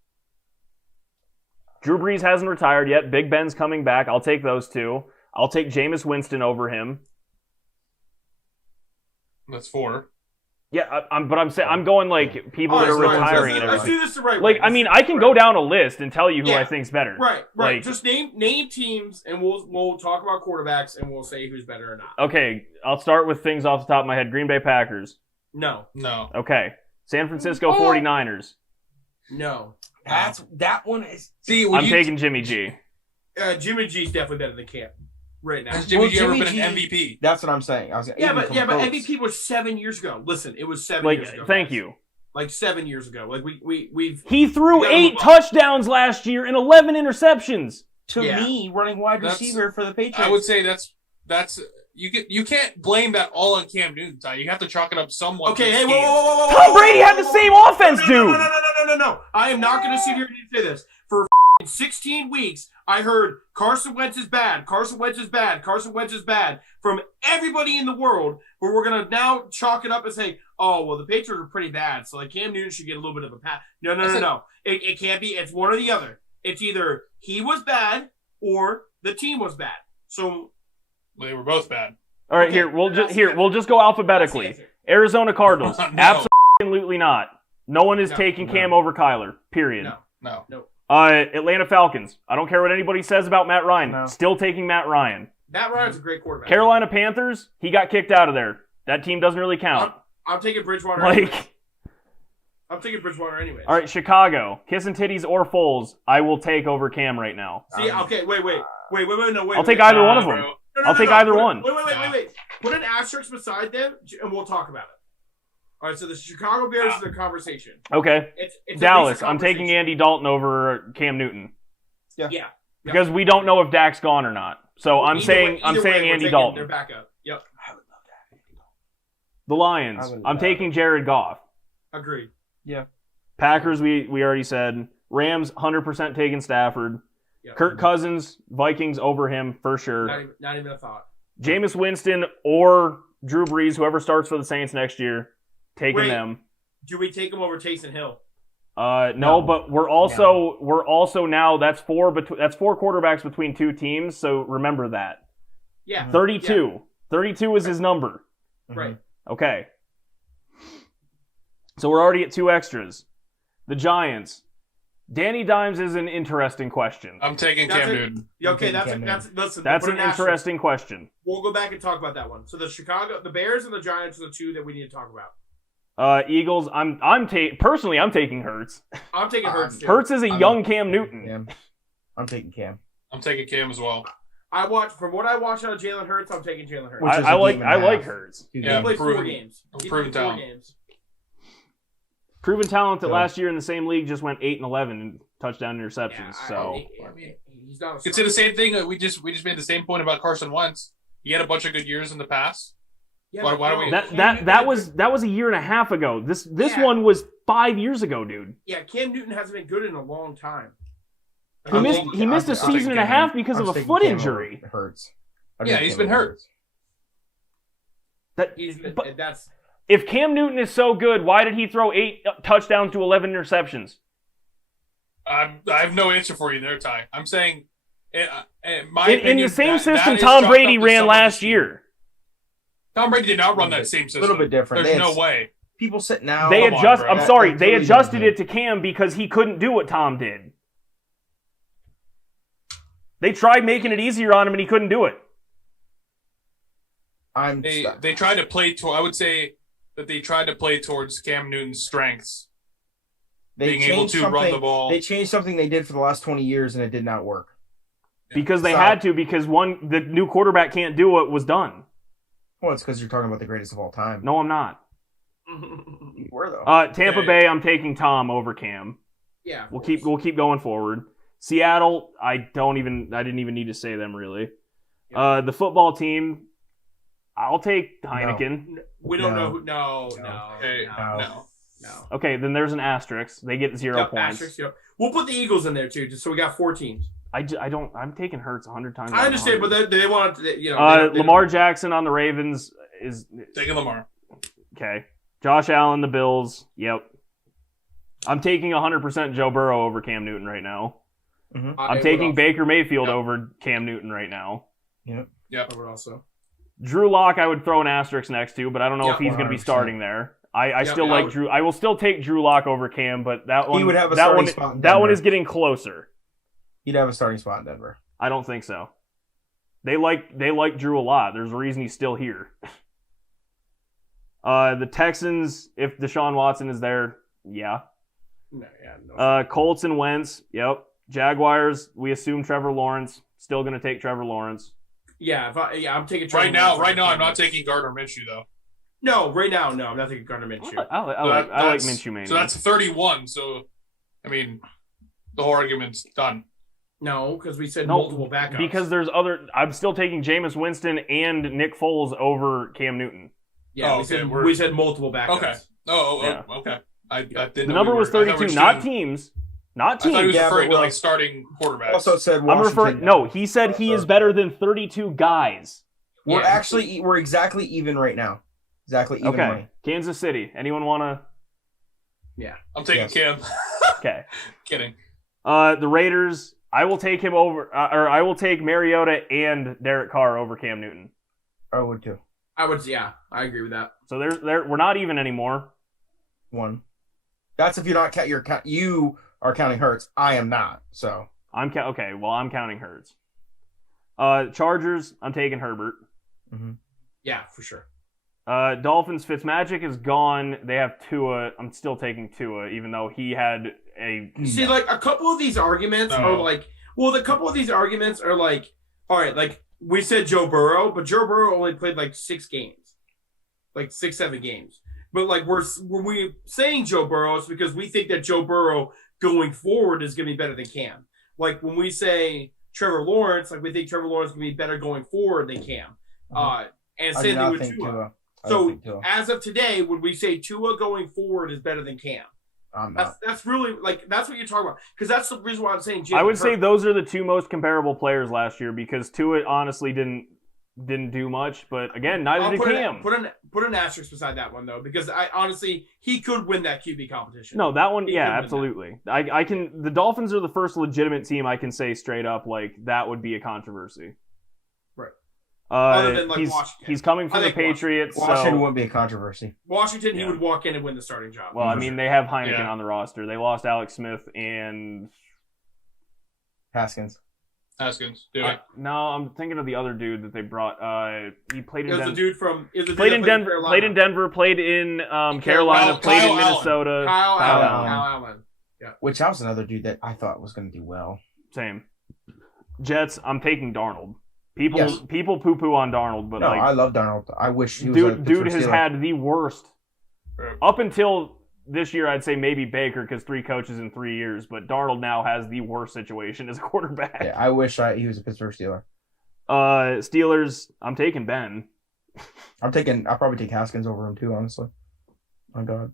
Drew Brees hasn't retired yet. Big Ben's coming back. I'll take those two. I'll take Jameis Winston over him. That's 4. Yeah, I'm going people that are All right, so retiring and let's everything. do this the right way. I mean, I can go down a list and tell you who I think's better. Right. Just name teams, and we'll talk about quarterbacks, and we'll say who's better or not. Okay, I'll start with things off the top of my head. Green Bay Packers. No. Okay. San Francisco 49ers. No. That one is. See, I'm taking Jimmy G. Jimmy G's definitely better than Cam right now. Has Jimmy G ever Jimmy been G- an MVP? That's what I'm saying. But MVP was 7 years ago. Listen, it was 7 years ago. Thank guys. you. 7 years ago. We've He threw We gotta 8 move on. touchdowns last year and 11 interceptions. To Yeah. me, running wide That's- receiver for the Patriots. I would say that's you can't blame that all on Cam Newton. Ty. You have to chalk it up somewhat. Okay, to the hey, scheme. whoa. Tom Brady had the same offense, dude. No. I am not going to sit here and say this. For 16 weeks, I heard Carson Wentz is bad. Carson Wentz is bad. Carson Wentz is bad from everybody in the world. But we're going to now chalk it up and say, oh, well, the Patriots are pretty bad. So Cam Newton should get a little bit of a pass. No. It can't be. It's one or the other. It's either he was bad or the team was bad. So Well, they were both bad. All right, Okay, we'll that's just go alphabetically. that's the answer. Arizona Cardinals. No. Absolutely not. No one is No. taking Cam over Kyler. Period. No. No. Atlanta Falcons. I don't care what anybody says about Matt Ryan. No. Still taking Matt Ryan. Matt Ryan's a great quarterback. Carolina Panthers. He got kicked out of there. That team doesn't really count. I'm taking Bridgewater. Anyway. I'm taking Bridgewater anyway. all right, Chicago. Kissing titties or Foles. I will take over Cam right now. See, okay, wait, no, I'll take either one of them. Bro. I'll take either one. Wait. Put an asterisk beside them, and we'll talk about it. All right, so the Chicago Bears is a conversation. Okay. It's Dallas, I'm taking Andy Dalton over Cam Newton. Yeah. Because we don't know if Dak's gone or not. So I'm saying Andy Dalton. Their backup. Yep. I would love that. The Lions, I'm taking Jared Goff. Agreed. Yeah. Packers, we already said. Rams, 100% taking Stafford. Yep. Kirk Cousins, Vikings over him for sure. Not even a thought. Jameis Winston or Drew Brees, whoever starts for the Saints next year, taking them. Do we take him over Taysom Hill? No, but we're also now that's four quarterbacks between two teams. So remember that. Yeah. 32. Yeah. 32 is his number. Right. Okay. So we're already at two extras. The Giants. Danny Dimes is an interesting question. I'm taking Cam Newton. Okay, that's an interesting question. We'll go back and talk about that one. So the Bears and the Giants are the two that we need to talk about. Eagles. I'm taking Hurts. I'm taking Hurts too. Hurts is a young Cam Newton. I'm taking Cam. I'm taking Cam as well. From what I watched out of Jalen Hurts, I'm taking Jalen Hurts. I like Hurts. Yeah, he played 4 games. Proven talent. Proven talent that last year in the same league just went 8-11 in touchdown interceptions. He's not. It's the same thing. We just made the same point about Carson Wentz. He had a bunch of good years in the past. Yeah, why do we? That was a year and a half ago. This one was 5 years ago, dude. Yeah, Cam Newton hasn't been good in a long time. He missed a season and a half because of a foot injury. Hurts. Yeah, he's been hurt. If Cam Newton is so good, why did he throw 8 touchdowns to 11 interceptions? I have no answer for you there, Ty. I'm saying, in the same system Tom Brady ran last year. Tom Brady did not run that same system. A little bit different. There's no way. People sit now. They adjusted it to Cam because he couldn't do what Tom did. They tried making it easier on him and he couldn't do it. They tried to play to. I would say that they tried to play towards Cam Newton's strengths. Being able to run the ball. They changed something they did for the last 20 years and it did not work. Because they had to, because the new quarterback can't do what was done. Well, it's because you're talking about the greatest of all time. No, I'm not. You were though. Tampa Bay, I'm taking Tom over Cam. Yeah. We'll keep going forward. Seattle, I didn't even need to say them really. Yeah. The football team, I'll take Heineken. We don't know who. No. Okay, then there's an asterisk. They get 0 points. Asterisk, we'll put the Eagles in there too, just so we got 4 teams. I'm taking Hurts 100 times. I understand, but they want to, Lamar Jackson on the Ravens is taking Lamar. Okay. Josh Allen, the Bills. Yep. I'm taking 100% Joe Burrow over Cam Newton right now. Mm-hmm. I'm taking Baker Mayfield over Cam Newton right now. Yep. I would also. Drew Lock, I would throw an asterisk next to, but I don't know if he's going to be starting there. I still like Drew. I will still take Drew Lock over Cam, but that one. He would have a starting spot in Denver. That one is getting closer. He'd have a starting spot in Denver. I don't think so. They like Drew a lot. There's a reason he's still here. The Texans, if Deshaun Watson is there, yeah. No. Colts and Wentz, yep. Jaguars, we assume Trevor Lawrence. Still going to take Trevor Lawrence. Yeah, I'm taking Trevor Right now, Lawrence. I'm not taking Gardner Minshew though. No, right now, no, I'm not taking Gardner Minshew. I like Minshew Mania. So that's 31. So, I mean, the whole argument's done. No, because we said multiple backups. Because there's other. I'm still taking Jameis Winston and Nick Foles over Cam Newton. Yeah, we said multiple backups. Okay. Okay. I didn't. The number was 32, not teams. Not teams. I thought he was referring to like starting quarterbacks. Also said I'm referring. No, he said he is better than 32 guys. We're exactly even right now. Exactly even. Okay. Money. Kansas City. Anyone want to? Yeah. I'm taking Cam. Okay. Kidding. The Raiders. I will take him over, or I will take Mariota and Derek Carr over Cam Newton. I would too. I agree with that. So we're not even anymore. One. That's if you're not you are counting Hurts. I am not. So okay. Well, I'm counting Hurts. Chargers. I'm taking Herbert. Mm-hmm. Yeah, for sure. Dolphins. Fitzmagic is gone. They have Tua. I'm still taking Tua, even though he had a. See, like a couple of these arguments are like, all right, like we said Joe Burrow, but Joe Burrow only played like 6 games, like 6-7 games. But like when we saying Joe Burrow, it's because we think that Joe Burrow going forward is going to be better than Cam. Like when we say Trevor Lawrence, like we think Trevor Lawrence is going to be better going forward than Cam. And same thing with Tua. So as of today, would we say Tua going forward is better than Cam? That's really like that's what you're talking about, because that's the reason why I'm saying Jalen I would Hurts. say those are the two most comparable players last year, because Tua honestly didn't do much, but again, neither did Cam. Put an asterisk beside that one though, because I honestly he could win that QB competition. No, that one, yeah, absolutely. I can. The Dolphins are the first legitimate team I can say straight up like that would be a controversy. Right. Other than like Washington, he's coming from the Patriots. Washington wouldn't be a controversy. Washington, he would walk in and win the starting job. Well, I mean, they have Heineken on the roster. They lost Alex Smith and Haskins. No, I'm thinking of the other dude that they brought. He played in Denver. Played in Denver. Played in Carolina. Played in Minnesota. Kyle Allen. Yeah. Which that was another dude that I thought was going to do well. Same. Jets. I'm taking Darnold. People poo-poo on Darnold, but I love Darnold. I wish he was dude has had the worst up until this year. I'd say maybe Baker, because 3 coaches in 3 years, but Darnold now has the worst situation as a quarterback. Yeah, I wish he was a Pittsburgh Steeler. Steelers. I'm taking Ben. I'll probably take Haskins over him too, honestly. My God.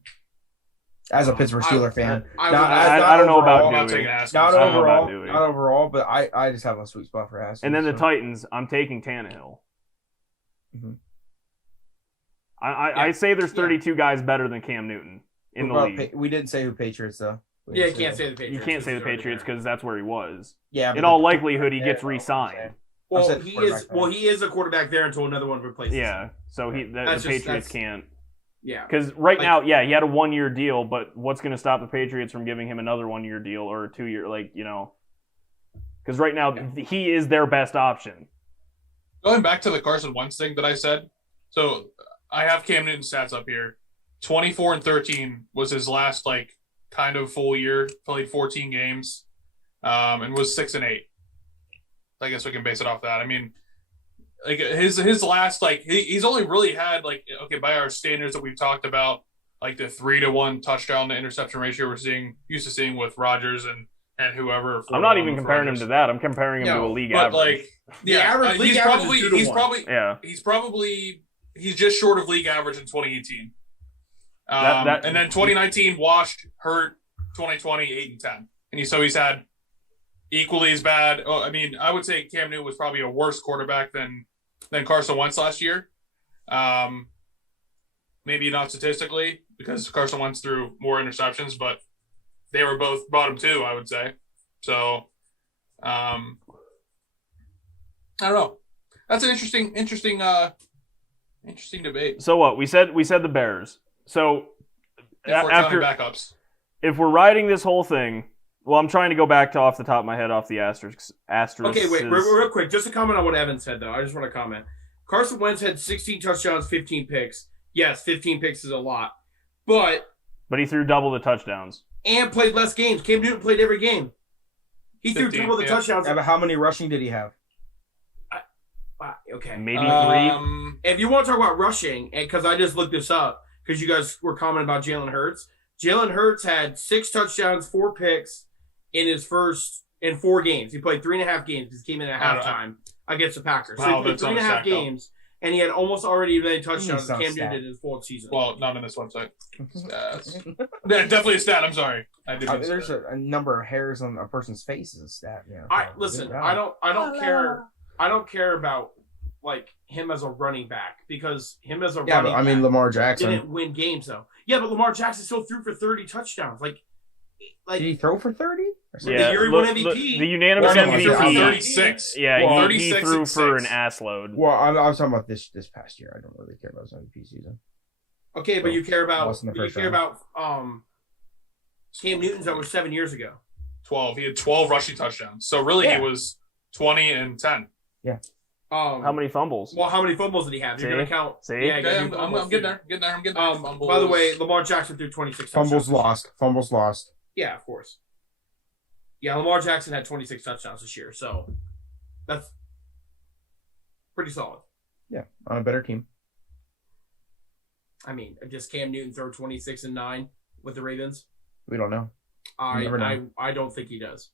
As a Pittsburgh Steeler fan, I don't know about Dewey. Not overall, but I just have a sweet spot for Haskins. And then the Titans, I'm taking Tannehill. Mm-hmm. I say there's 32 guys better than Cam Newton in the league. We didn't say who Patriots though. You can't say the Patriots. You can't say the Patriots because that's where he was. Yeah. In all likelihood, he gets re-signed. Well, he is a quarterback there until another one replaces him. Yeah, so the Patriots can't. Yeah. Because right now, he had a 1-year deal, but what's going to stop the Patriots from giving him another 1-year deal or a 2-year, because right now he is their best option. Going back to the Carson Wentz thing that I said, so I have Cam Newton stats up here. 24-13 was his last kind of full year. Played 14 games, and was 6-8. I guess we can base it off that. I mean, his last he's only really had by our standards that we've talked about, the 3-to-1 touchdown to interception ratio we're used to seeing with Rodgers and whoever. I'm not even comparing him to that. I'm comparing him to a league average. He's just short of league average in 2018. And then 2019 washed, hurt, 2020 8-10, and he's had equally as bad. I mean, I would say Cam Newton was probably a worse quarterback than Carson Wentz last year. Maybe not statistically, because Carson Wentz threw more interceptions, but they were both bottom 2, I would say. So, I don't know. That's an interesting debate. So what? We said the Bears. So after backups, if we're riding this whole thing. Well, I'm trying to go back to off the top of my head off the asterisks. Okay, wait, real quick. Just to comment on what Evan said, though. I just want to comment. Carson Wentz had 16 touchdowns, 15 picks. Yes, 15 picks is a lot. But he threw double the touchdowns. And played less games. Cam Newton played every game. He 15, threw double the touchdowns. Yeah, but how many rushing did he have? Okay. Maybe 3. If you want to talk about rushing, because I just looked this up, because you guys were commenting about Jalen Hurts. Jalen Hurts had 6 touchdowns, 4 picks, in 4 games. He played 3.5 games. He came in at halftime against the Packers. So he played 3.5 games, and he had almost already made touchdowns. Cam Newton did his full season. Well, not on this website. Definitely a stat. I'm sorry. There's a number of hairs on a person's face is a stat. Yeah. I don't care. I don't care about him as a running back, because him as a running back. Lamar Jackson didn't win games though. Yeah, but Lamar Jackson still threw for 30 touchdowns. Did he throw for 30? Yeah, the year he won MVP. The unanimous MVP. 36. Yeah, he threw for an ass load. Well, I was talking about this past year. I don't really care about his MVP season. Okay, but you care about Cam Newton's over 7 years ago. 12. He had 12 rushing touchdowns. So really, he was 20 and 10. Yeah. How many fumbles? Well, how many fumbles did he have? You're going to count. See? Yeah, I'm getting there. I'm getting there. By the way, Lamar Jackson threw 26 touchdowns. Fumbles lost. Yeah, of course. Yeah, Lamar Jackson had 26 touchdowns this year, so that's pretty solid. Yeah, on a better team. I mean, does Cam Newton throw 26 and 9 with the Ravens? We don't know. I don't think he does.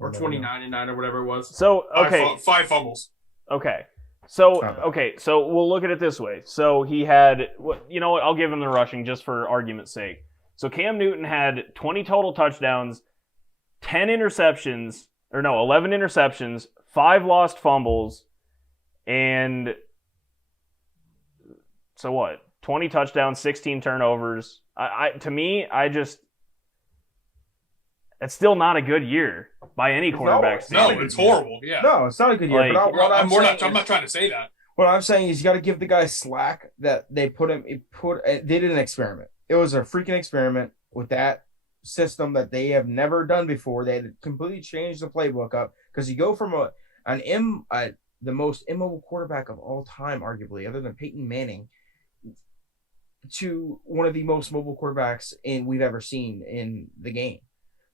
Or 29 and 9 or whatever it was. So, okay. 5 fumbles. Okay. So we'll look at it this way. So he had, you know what, I'll give him the rushing just for argument's sake. So Cam Newton had 20 total touchdowns, 11 interceptions, 5 lost fumbles, and so what? 20 touchdowns, 16 turnovers. It's still not a good year by any quarterback standard. No, it's horrible. Yeah. No, it's not a good year. Like, but I'm not trying to say that. What I'm saying is you got to give the guy slack that they they did an experiment. It was a freaking experiment with that system that they have never done before. They had completely changed the playbook up because you go from the most immobile quarterback of all time, arguably, other than Peyton Manning, to one of the most mobile quarterbacks we've ever seen in the game.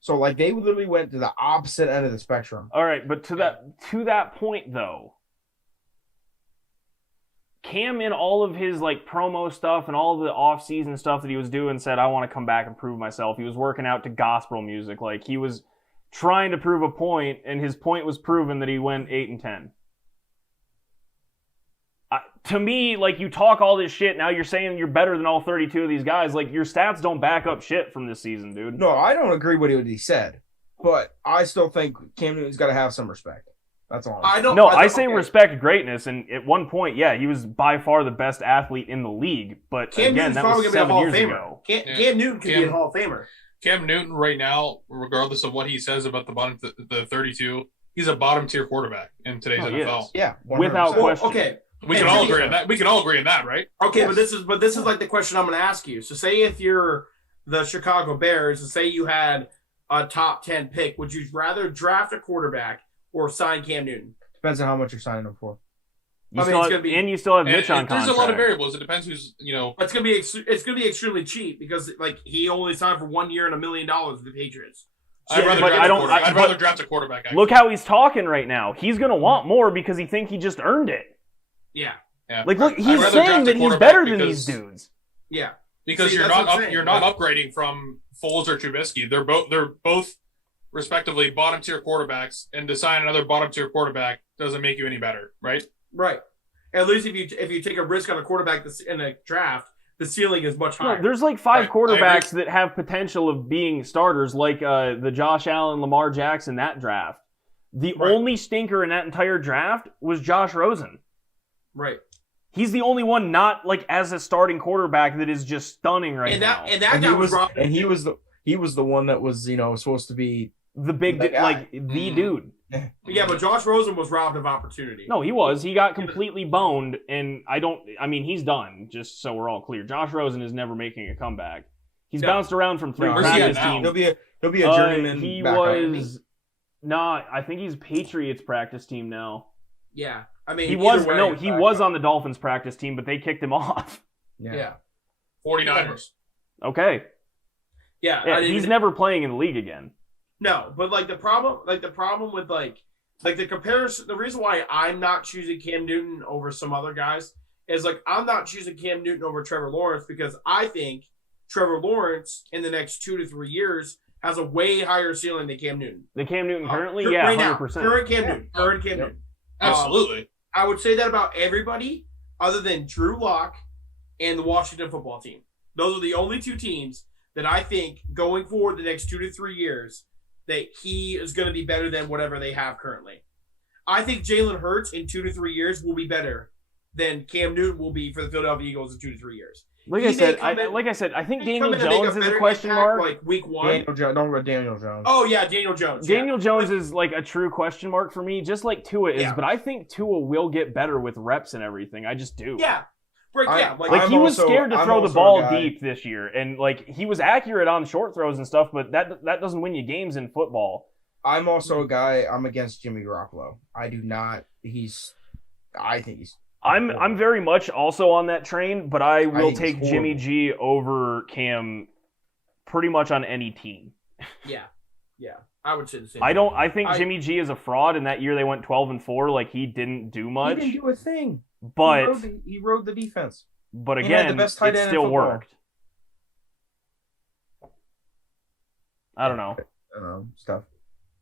So, like, they literally went to the opposite end of the spectrum. All right, but to that point, though, Cam, in all of his, like, promo stuff and all of the off-season stuff that he was doing, said, I want to come back and prove myself. He was working out to gospel music. Like, he was trying to prove a point, and his point was proven that he went 8-10. To me, like, you talk all this shit, now you're saying you're better than all 32 of these guys. Like, your stats don't back up shit from this season, dude. No, I don't agree with what he said, but I still think Cam Newton's got to have some respect. That's all. I say respect greatness, and at one point, yeah, he was by far the best athlete in the league, but Cam again, Newton's that was 7 years ago. Cam Newton could be a Hall of Famer. Cam Newton right now, regardless of what he says about the 32, he's a bottom-tier quarterback in today's NFL. Yeah, 100%. Without question. Okay. We can all agree on that. We can all agree on that, right? Okay, yes. but this is like the question I'm going to ask you. So, say if you're the Chicago Bears, and say you had a top 10 pick, would you rather draft a quarterback or sign Cam Newton? Depends on how much you're signing him for. You still have Mitch on contract. There's a lot of variables. It depends who's, It's gonna be extremely cheap because like he only signed for 1 year and $1 million with the Patriots. I'd rather draft a quarterback. Actually. Look how he's talking right now. He's gonna want more because he thinks he just earned it. Yeah. Like, look, he's saying that he's better than these dudes. Yeah. Because you're not upgrading from Foles or Trubisky. They're both respectively bottom tier quarterbacks, and to sign another bottom tier quarterback doesn't make you any better, right? Right. At least if you take a risk on a quarterback in a draft, the ceiling is much higher. No, there's like 5 quarterbacks that have potential of being starters, like the Josh Allen, Lamar Jackson, that draft. The only stinker in that entire draft was Josh Rosen. Right. He's the only one not like as a starting quarterback that is just stunning now. And that guy was wrong. And he was the one that was supposed to be the big the dude. Yeah, but Josh Rosen was robbed of opportunity. No, he was. He got completely boned, and he's done. Just so we're all clear, Josh Rosen is never making a comeback. He's bounced around from 3 practice teams. He'll be a journeyman. He was not. I think he's Patriots practice team now. Yeah. I mean, he was on the Dolphins practice team, but they kicked him off. Yeah. 49ers. Okay. Yeah, he's never playing in the league again. No, but the problem with the comparison, the reason why I'm not choosing Cam Newton over some other guys is I'm not choosing Cam Newton over Trevor Lawrence because I think Trevor Lawrence in the next 2 to 3 years has a way higher ceiling than Cam Newton. The Cam Newton currently, right 100%. Now, current Cam Newton. Absolutely. I would say that about everybody other than Drew Lock and the Washington football team. Those are the only 2 teams that I think going forward the next 2 to 3 years that he is going to be better than whatever they have currently. I think Jalen Hurts in 2 to 3 years will be better than Cam Newton will be for the Philadelphia Eagles in 2 to 3 years. Like I said, I think Daniel Jones is a question mark. Like week 1. Don't go Daniel Jones. Oh yeah, Daniel Jones. Daniel Jones is like a true question mark for me, just like Tua is. Yeah. But I think Tua will get better with reps and everything. I just do. Yeah. Right, he was scared to throw the ball deep this year, and he was accurate on short throws and stuff, but that doesn't win you games in football. I'm also a guy. I'm against Jimmy Garoppolo. I do not. I think he's. I'm very much also on that train, but I will take Jimmy G over Cam pretty much on any team. Yeah. I would say the same. I think Jimmy G is a fraud, and that year they went 12-4. Like, he didn't do much. He didn't do a thing. But he rode the defense. But He had the again, best tight it end in still football. worked. I don't know. Stuff.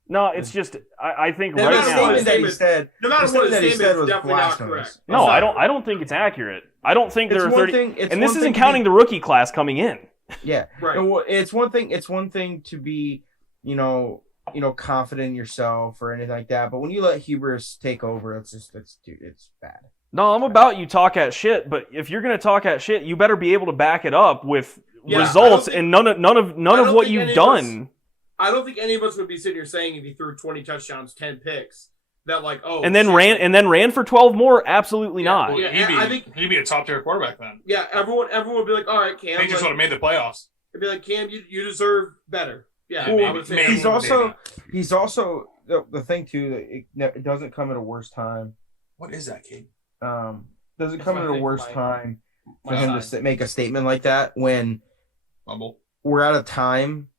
No, it's just I think No right matter now. what his that he statement- said. No matter the what his statement that he statement said is was definitely not blasphemous. correct. No, It's I not. don't think it's accurate. I don't think there It's are one 30. thing. It's And one this isn't thing to counting be- the rookie class coming in. Yeah, Right. It's one thing. It's one thing to be, confident in yourself or anything like that. But when you let hubris take over, it's bad. No, I'm about you talk at shit, but if you're gonna talk at shit, you better be able to back it up with Yeah, results I don't and none of don't what think you've any of us- done. I don't think any of us would be sitting here saying if he threw 20 touchdowns, 10 picks, that like, oh, And then shit. ran for 12 more. Absolutely Yeah, not. well, Well, I think- he'd be a top tier quarterback then. Yeah, everyone would be like, all right, Cam. They just would have made the playoffs. It'd be like, Cam, you deserve better. Yeah, Yeah, I would say maybe. He's also the thing too that it doesn't come at a worse time. What is that, Kate? Doesn't That's come my at a thing, worse my- time for my him side. to make a statement like that when Mumble. we're at a time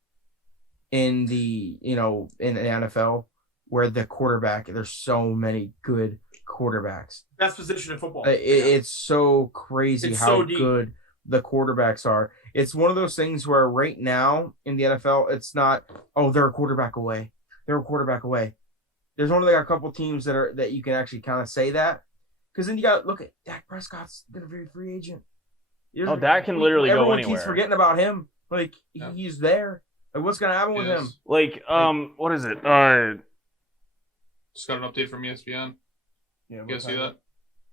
in the in the NFL where the quarterback, there's so many good quarterbacks. Best position in football. It's so crazy It's how so deep. good the quarterbacks are. It's one of those things where right now in the NFL, it's not, oh, they're a quarterback away. They're a quarterback away. There's only a couple teams that you can actually kind of say that. Because then you got to look at Dak Prescott's going to be a free agent. Oh, Dak can literally go Everyone anywhere. keeps forgetting about him. Like, Yeah. he's there. Like, what's going to happen with him? Like, what is it? Just got an update from ESPN. Yeah, You guys see that?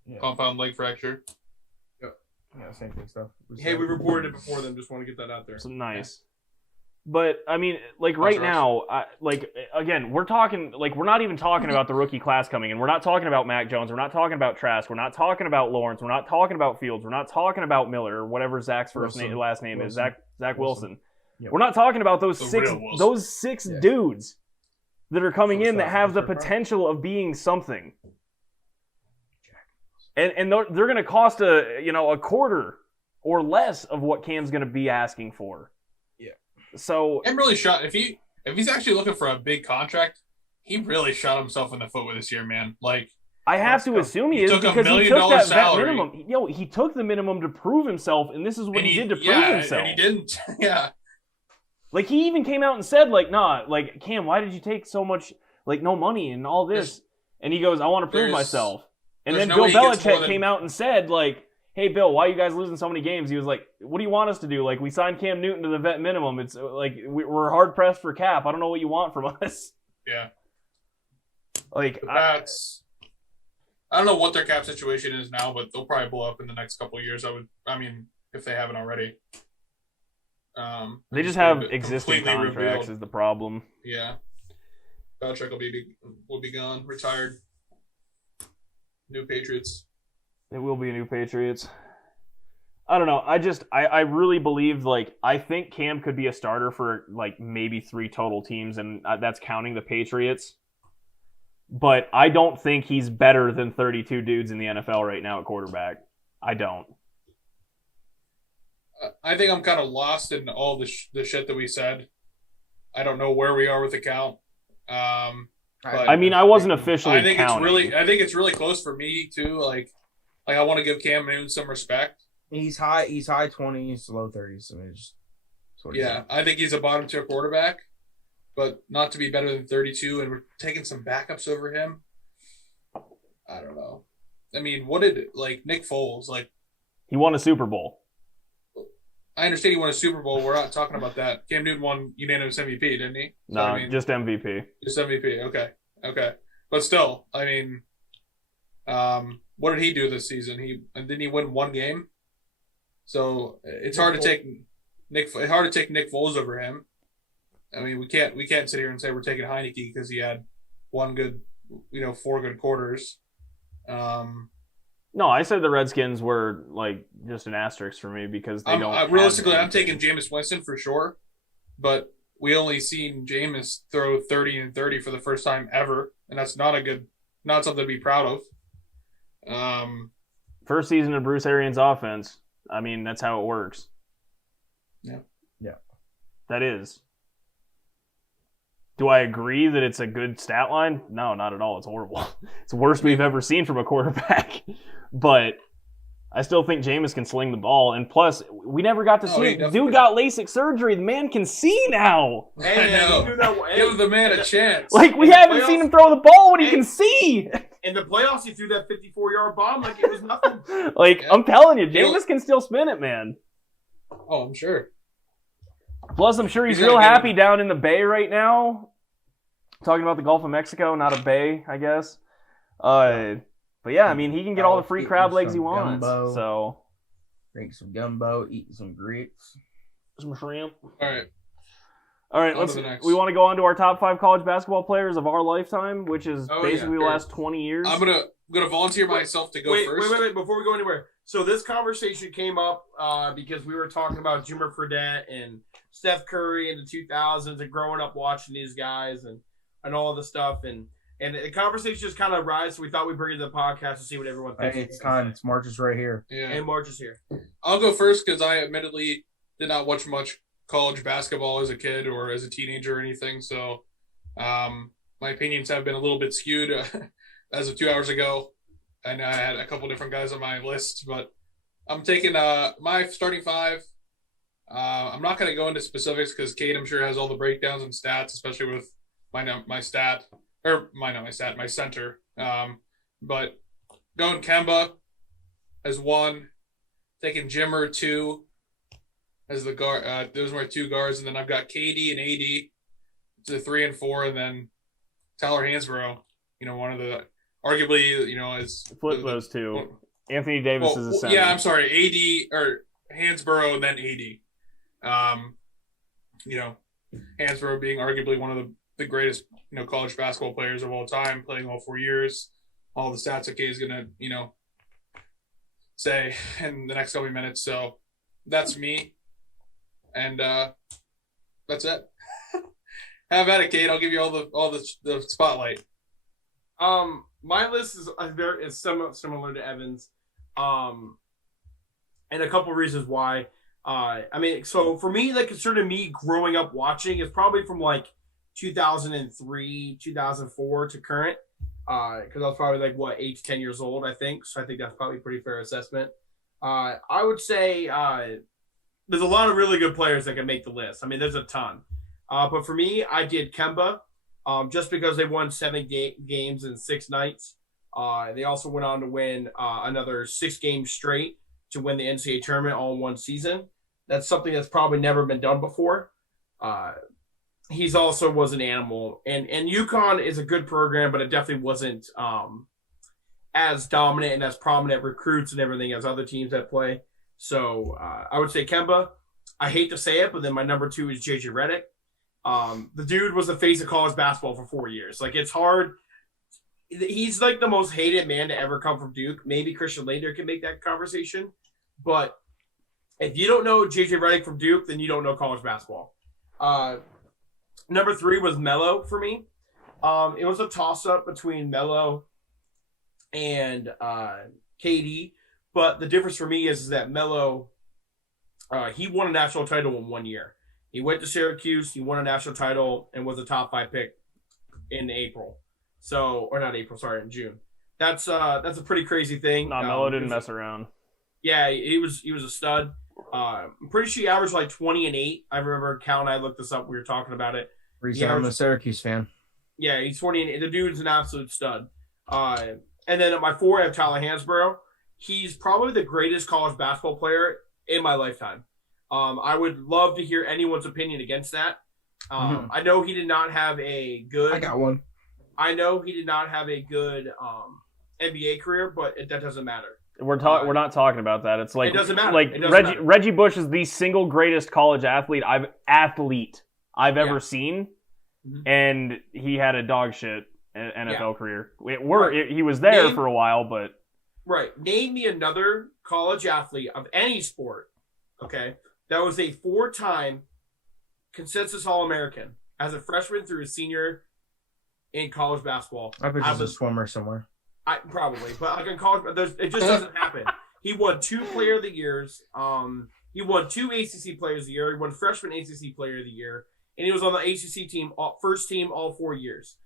Yeah. Compound leg fracture. Yeah, same thing stuff. Hey, we reported it before them. Just want to get that out there. So nice. But I mean, like right now, again, we're talking like we're not even talking about the rookie class coming in. We're not talking about Mac Jones. We're not talking about Trask. We're not talking about Lawrence. We're not talking about Fields. We're not talking about Miller or whatever Zach's last name is. Zach Wilson. Yep. We're not talking about those The six real Wilson. those six dudes that are coming in that have the Sure. potential of being something. And they're going to cost a quarter or less of what Cam's going to be asking for. Yeah. So I'm really shot if he's actually looking for a big contract, he really shot himself in the foot with this year, man. Like I have to assume he is took a because he $1 took million that salary. minimum. He took the minimum to prove himself, and this is what and he did to prove himself. And he didn't. Yeah. Like he even came out and said, like, nah, like Cam, why did you take so much, like, no money and all this? And he goes, I want to prove myself. And then there's no Bill way he gets more Belichick than- came out and said, like, hey, Bill, why are you guys losing so many games? He was like, what do you want us to do? Like, we signed Cam Newton to the vet minimum. It's like we're hard pressed for cap. I don't know what you want from us. Yeah. Like, But that's I don't know what their cap situation is now, but they'll probably blow up in the next couple of years. I mean, if they haven't already. they just have Completely existing contracts revealed. is the problem. Yeah. Belichick will be gone, retired. New Patriots. It will be a new Patriots. I don't know. I really believe, like, I think Cam could be a starter for, like, maybe 3 total teams, and that's counting the Patriots. But I don't think he's better than 32 dudes in the NFL right now at quarterback. I don't. I think I'm kind of lost in all the shit that we said. I don't know where we are with the count. But I mean, I wasn't officially I think counting. it's really close for me too. Like I want to give Cam Newton some respect. He's high 20s, low 30s. I mean, Yeah, I think he's a bottom tier quarterback, but not to be better than 32. And we're taking some backups over him. I don't know. I mean, what did Nick Foles like? He won a Super Bowl. I understand he won a Super Bowl. We're not talking about that. Cam Newton won unanimous MVP, didn't he? So, No, I mean, just MVP. just MVP. Okay. But still, I mean, what did he do this season? Didn't he win one game? So it's hard to take Nick Foles over him. I mean, we can't sit here and say we're taking Heineke because he had 4 good quarters. No, I said the Redskins were, like, just an asterisk for me because they don't. Realistically, have I'm taking Jameis Winston for sure, but we only seen Jameis throw 30 and 30 for the first time ever, and that's not something to be proud of. First season of Bruce Arians' offense. I mean, that's how it works. Yeah. That is. Do I agree that it's a good stat line? No, not at all. It's horrible. It's the worst we've ever seen from a quarterback. But I still think Jameis can sling the ball, and plus, we never got to see him. Dude got LASIK surgery. The man can see now. I know. Give the man a chance. Like, we haven't seen him throw the ball when he can see. In the playoffs, he threw that 54-yard bomb like it was nothing. I'm telling you, Jameis can still spin it, man. Oh, I'm sure. Plus, I'm sure he's real happy down in the Bay right now. Talking about the Gulf of Mexico, not a bay, I guess. But yeah, I mean, he can get all the free crab legs he wants. Gumbo, so, drink some gumbo, eat some grits, some shrimp. All right. We want to go on to our top 5 college basketball players of our lifetime, which is basically the last 20 years. I'm gonna volunteer myself to go first. Wait, before we go anywhere. So this conversation came up because we were talking about Jimmer Fredette and Steph Curry in the 2000s and growing up watching these guys and all the stuff and the conversation just kind of rise, so we thought we'd bring it to the podcast to see what everyone thinks. Hey, it's time. It's March is right here. Yeah. And March is here. I'll go first because I admittedly did not watch much college basketball as a kid or as a teenager or anything. So my opinions have been a little bit skewed as of 2 hours ago. And I had a couple different guys on my list. But I'm taking my starting 5. I'm not going to go into specifics because Kate, I'm sure, has all the breakdowns and stats, especially with my center. But going Kemba as 1, taking Jimmer 2 as the guard. Those are my 2 guards, and then I've got KD and AD to 3 and 4, and then Tyler Hansbrough. One of the arguably, as flip those 2. Anthony Davis is a center. Yeah, I'm sorry, AD or Hansbrough and then AD. Hansbrough being arguably one of the greatest, college basketball players of all time, playing all 4 years. All the stats that Kay is gonna, say in the next couple of minutes. So that's me, and that's it. Have at it, Kate. I'll give you all the spotlight. My list is somewhat similar to Evan's, and a couple of reasons why. So for me, sort of me growing up watching is probably from 2003, 2004 to current, because I was probably 8 to 10 years old, I think. So I think that's probably a pretty fair assessment. I would say there's a lot of really good players that can make the list. I mean, there's a ton. But for me, I did Kemba, just because they won 7 games in 6 nights. They also went on to win another 6 games straight to win the NCAA tournament all in one season. That's something that's probably never been done before. He's also was an animal. And UConn is a good program, but it definitely wasn't as dominant and as prominent recruits and everything as other teams that play. So I would say Kemba. I hate to say it, but then my number 2 is JJ Redick. The dude was the face of college basketball for 4 years. It's hard. He's the most hated man to ever come from Duke. Maybe Christian Laettner can make that conversation. But if you don't know JJ Redick from Duke, then you don't know college basketball. Number 3 was Melo for me. It was a toss-up between Melo and KD. But the difference for me is that Melo, he won a national title in 1 year. He went to Syracuse, he won a national title, and was a top 5 pick in April. In June. That's a pretty crazy thing. No, Melo didn't mess around. Yeah, he was a stud. I'm pretty sure he averaged 20 and 8. I remember Cal and I looked this up. We were talking about it. I'm a Syracuse fan. Yeah, he's 20 and 8. The dude's an absolute stud. And then at my 4, I have Tyler Hansbrough. He's probably the greatest college basketball player in my lifetime. I would love to hear anyone's opinion against that. I know he did not have a good. I got one. I know he did not have a good NBA career, but that doesn't matter. We're not talking about that. It's it doesn't matter. Reggie Bush is the single greatest college athlete I've ever seen, and he had a dog shit NFL career. He was there for a while, but Name me another college athlete of any sport, that was a 4-time consensus All-American as a freshman through a senior in college basketball. I bet he's a swimmer somewhere. Probably, but in college, it just doesn't happen. He won 2 Player of the Years. He won 2 ACC Players of the Year. He won Freshman ACC Player of the Year, and he was on the ACC team, first team, all 4 years.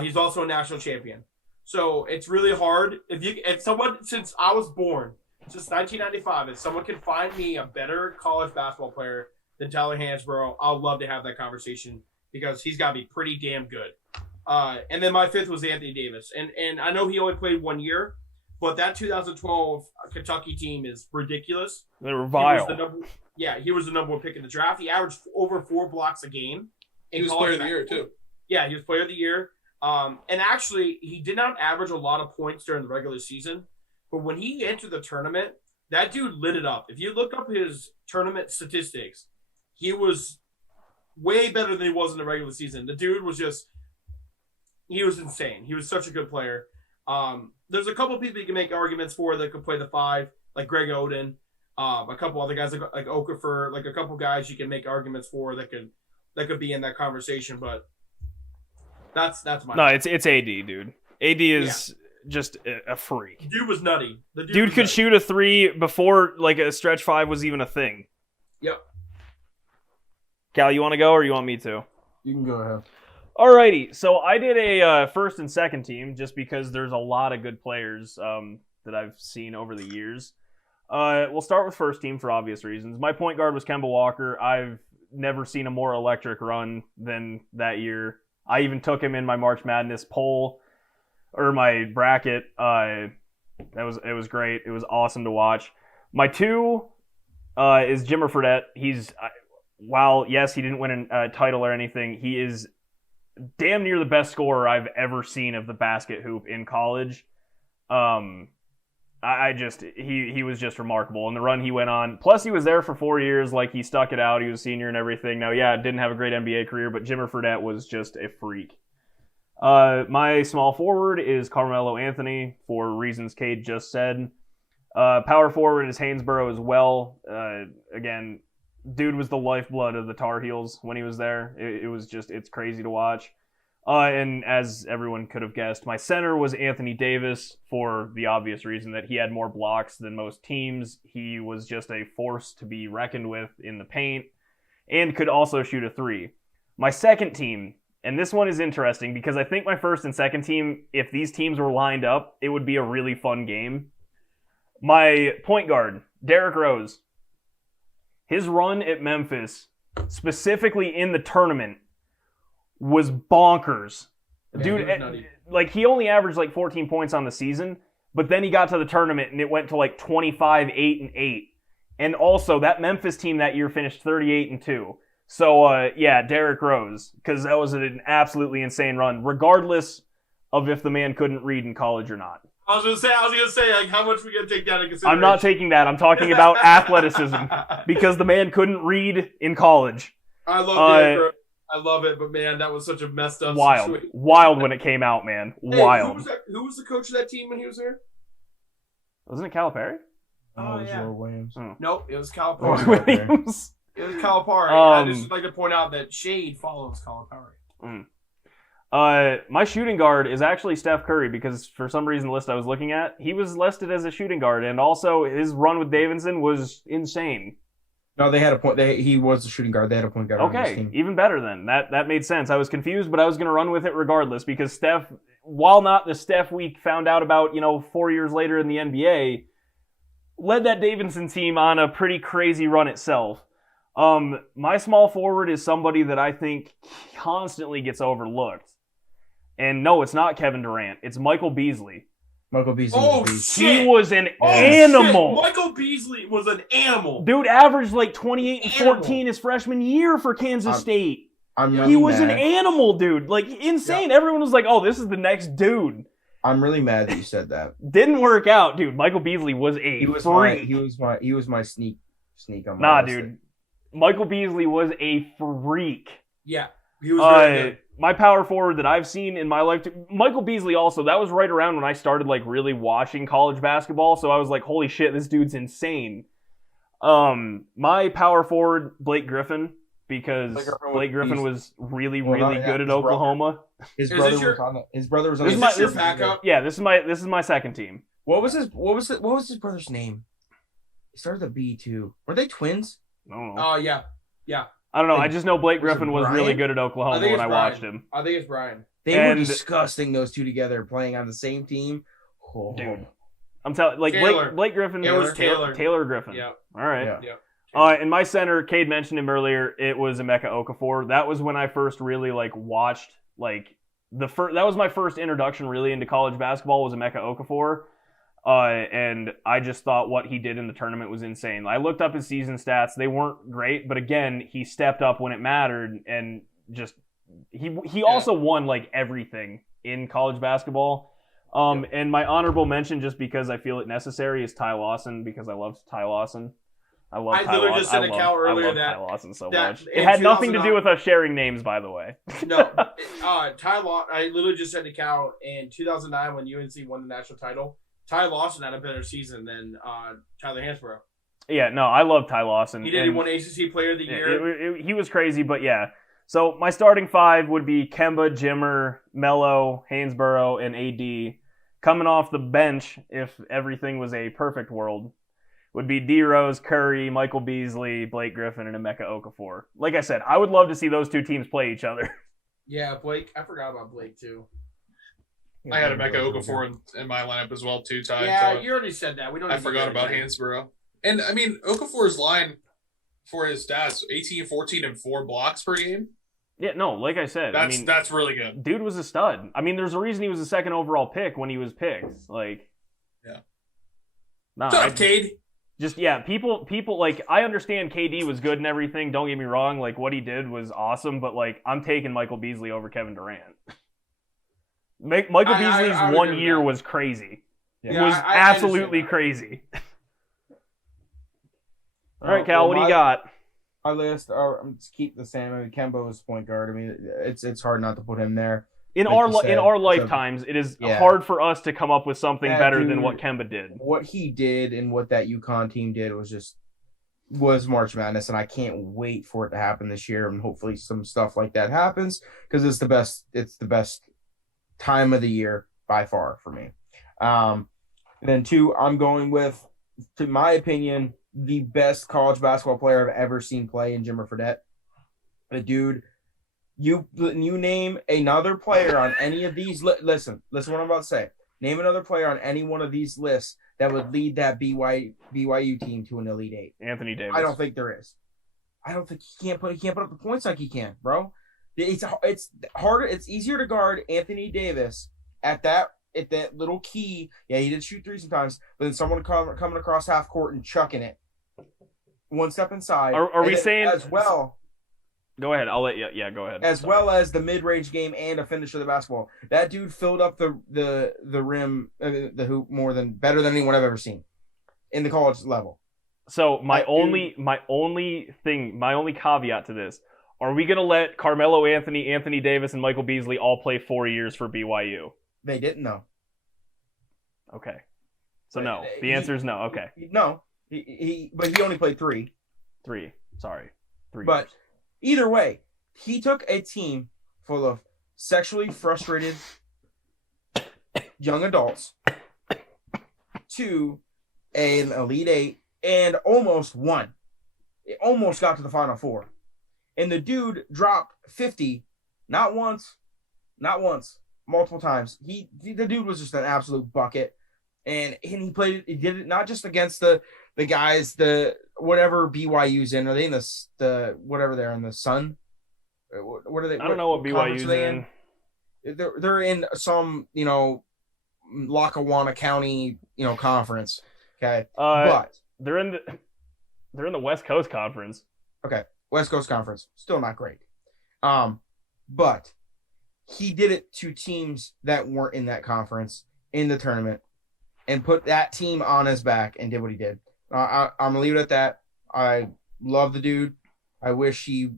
He's also a national champion. So it's really hard if someone since I was born Since 1995, if someone can find me a better college basketball player than Tyler Hansbrough, I'll love to have that conversation because he's got to be pretty damn good. And then my fifth was Anthony Davis. And I know he only played 1 year, but that 2012 Kentucky team is ridiculous. They were vile. He was the number one pick in the draft. He averaged over 4 blocks a game. He was player of the year, too. Yeah, he was player of the year. And actually, he did not average a lot of points during the regular season. But when he entered the tournament, that dude lit it up. If you look up his tournament statistics, he was way better than he was in the regular season. The dude was he was insane. He was such a good player. There's a couple people you can make arguments for that could play the 5, like Greg Oden. A couple other guys like Okafor, like a couple guys you can make arguments for that could be in that conversation. But that's my. No, it's AD, dude. AD is just a freak. Dude was nutty. The dude could shoot a 3 before like a stretch 5 was even a thing. Yep. Cal, you want to go or you want me to? You can go ahead. Alrighty, so I did a first and second team just because there's a lot of good players that I've seen over the years. We'll start with first team for obvious reasons. My point guard was Kemba Walker. I've never seen a more electric run than that year. I even took him in my March Madness poll or my bracket. It was great. It was awesome to watch. My 2 is Jimmer Fredette. While yes, he didn't win a title or anything, he is damn near the best scorer I've ever seen of the basket hoop in college. He was just remarkable. And the run he went on, plus he was there for 4 years, like he stuck it out. He was a senior and everything. Now, yeah, didn't have a great NBA career, but Jimmer Fredette was just a freak. My small forward is Carmelo Anthony for reasons Cade just said. Power forward is Hansborough as well. Again, dude was the lifeblood of the Tar Heels when he was there. It's crazy to watch. And as everyone could have guessed, my center was Anthony Davis for the obvious reason that he had more blocks than most teams. He was just a force to be reckoned with in the paint and could also shoot a 3. My second team, and this one is interesting because I think my first and second team, if these teams were lined up, it would be a really fun game. My point guard, Derrick Rose. His run at Memphis, specifically in the tournament, was bonkers. Yeah, dude, like he only averaged like 14 points on the season, but then he got to the tournament and it went to like 25, 8, and 8. And also that Memphis team that year finished 38 and 2. So Derrick Rose, because that was an absolutely insane run, regardless of if the man couldn't read in college or not. I was gonna say, like, how much we gonna take that into consideration? I'm not taking that. I'm talking about athleticism because the man couldn't read in college. I love it, but man, that was such a messed up situation. Wild when it came out, man. Wild. Who was the coach of that team when he was there? Wasn't it Calipari? Oh, yeah. Lord Williams. Oh. Nope, it was Calipari. Williams. It was Calipari. I just like to point out that Shade follows Calipari. My shooting guard is actually Steph Curry because for some reason the list I was looking at, he was listed as a shooting guard, and also his run with Davidson was insane. No, they had a point. He was a shooting guard. They had a point guard on his team. Even better then. That made sense. I was confused, but I was going to run with it regardless because Steph, while not the Steph we found out about, 4 years later in the NBA, led that Davidson team on a pretty crazy run itself. My small forward is somebody that I think constantly gets overlooked. And no, it's not Kevin Durant. It's Michael Beasley. Michael Beasley. Oh, shit. He was an animal. Shit. Michael Beasley was an animal. Dude averaged like 28 and 14 his freshman year for Kansas State. He was an animal, dude. Like, insane. Yeah. Everyone was like, oh, this is the next dude. I'm really mad that you said that. Didn't work out, dude. Michael Beasley was a freak. He was my sneak on my list. Dude. Michael Beasley was a freak. Yeah. He was really good. My power forward that I've seen in my life, Michael Beasley also, that was right around when I started like really watching college basketball, so I was like, holy shit, this dude's insane. My power forward, Blake Griffin, because Blake Griffin was really good at Oklahoma. His brother was on Is this your backup? Yeah, this is my second team. What was his brother's name? He started with a B too. Were they twins? I don't know. Oh yeah. I don't know. I just know Blake Griffin was really good at Oklahoma when I watched him. I think it's Brian. They were disgusting, those two together, playing on the same team. Oh. Dude. I'm telling Taylor. Blake Griffin. It was Taylor. Taylor Griffin. Yep. All right. Yeah. Yep. In my center, Cade mentioned him earlier. It was Emeka Okafor. That was when I first really watched that was my first introduction really into college basketball was Emeka Okafor. And I just thought what he did in the tournament was insane. I looked up his season stats. They weren't great, but again, he stepped up when it mattered and just he also won everything in college basketball. And my honorable mention, just because I feel it necessary, is Ty Lawson, because I love Ty Lawson. I literally just said to Cal earlier that Ty Lawson so that much. It had nothing to 2009 do with us sharing names, by the way. No, I literally just said to Cal in 2009 when UNC won the national title. Ty Lawson had a better season than Tyler Hansborough. Yeah, no, I love Ty Lawson. He did. He won ACC Player of the Year. He was crazy, but yeah. So my starting five would be Kemba, Jimmer, Melo, Hansborough, and AD. Coming off the bench, if everything was a perfect world, would be D Rose, Curry, Michael Beasley, Blake Griffin, and Emeka Okafor. Like I said, I would love to see those two teams play each other. Yeah, Blake. I forgot about Blake too. I had Emeka Okafor in my lineup as well too, Ty. Yeah, so you already said that. I forgot about Hansborough. And I mean, Okafor's line for his stats, 18, 14, and 4 blocks per game. Yeah, no, like I said, that's really good. Dude was a stud. I mean, there's a reason he was the second overall pick when he was picked. Yeah. Nah, shut up, Cade. Just people I understand KD was good and everything. Don't get me wrong. What he did was awesome, but I'm taking Michael Beasley over Kevin Durant. Michael Beasley's 1 year was crazy. Yeah. It was absolutely crazy. All right, Cal, what do you got? My list, just keep the same. I mean, Kemba was point guard. I mean, it's hard not to put him there. In our lifetimes, it is hard for us to come up with something better than what Kemba did. What he did and what that UConn team did was March Madness, and I can't wait for it to happen this year. And hopefully, some stuff like that happens because it's the best. It's the best time of the year by far for me. And then 2, I'm going with, to my opinion, the best college basketball player I've ever seen play in Jimmer Fredette. The dude, you name another player on any of these. Listen what I'm about to say. Name another player on any one of these lists that would lead that BYU team to an Elite Eight. Anthony Davis. I don't think there is. I don't think he can't put up the points like he can, bro. It's harder. It's easier to guard Anthony Davis at that little key. Yeah, he did shoot 3 sometimes, but then someone coming across half court and chucking it. One step inside. Are we saying as well? Go ahead. I'll let you. Yeah, go ahead. Well as the mid-range game and a finish of the basketball. That dude filled up the rim, the hoop better than anyone I've ever seen in the college level. So my only caveat to this: are we gonna let Carmelo Anthony Davis, and Michael Beasley all play 4 years for BYU? They didn't know. Okay. So no. The answer is no. Okay. No. But he only played 3. 3. Sorry. 3 But years. Either way, he took a team full of sexually frustrated young adults to an Elite Eight and almost won. It almost got to the Final Four. And the dude dropped 50, not once, multiple times. The dude was just an absolute bucket. And he did it not just against the guys, the whatever BYU's in. Are they in the whatever they're in, the Sun? What are they? I don't know what BYU's in. They're in some, Lackawanna County, conference. Okay. But they're in the West Coast Conference. Okay. West Coast Conference. Still not great. But he did it to teams that weren't in that conference in the tournament and put that team on his back and did what he did. I'm going to leave it at that. I love the dude. I wish he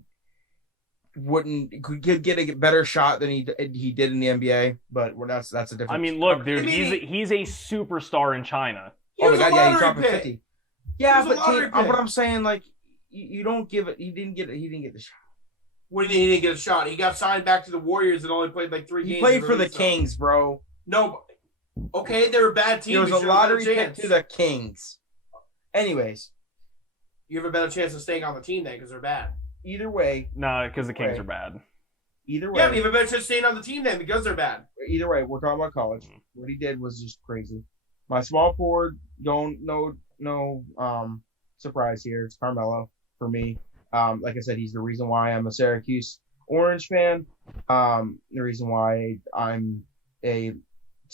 could get a better shot than he did in the NBA, but that's a different. I mean, look, dude, he's a superstar in China. Oh my god, yeah, he dropped 50. Yeah, but what I'm saying, you don't give it. He didn't get the shot. What do you mean he didn't get a shot? He got signed back to the Warriors and only played 3 games. He played for the Kings, bro. No, okay, they were a bad team. It was a lottery pick to the Kings. Anyways, you have a better chance of staying on the team then because they're bad. Either way. No, because the Kings are bad. Either way. Yeah, but you have a better chance of staying on the team then because they're bad. Either way, we're talking about college. What he did was just crazy. My small forward, no surprise here. It's Carmelo for me. Like I said, he's the reason why I'm a Syracuse Orange fan. The reason why I'm a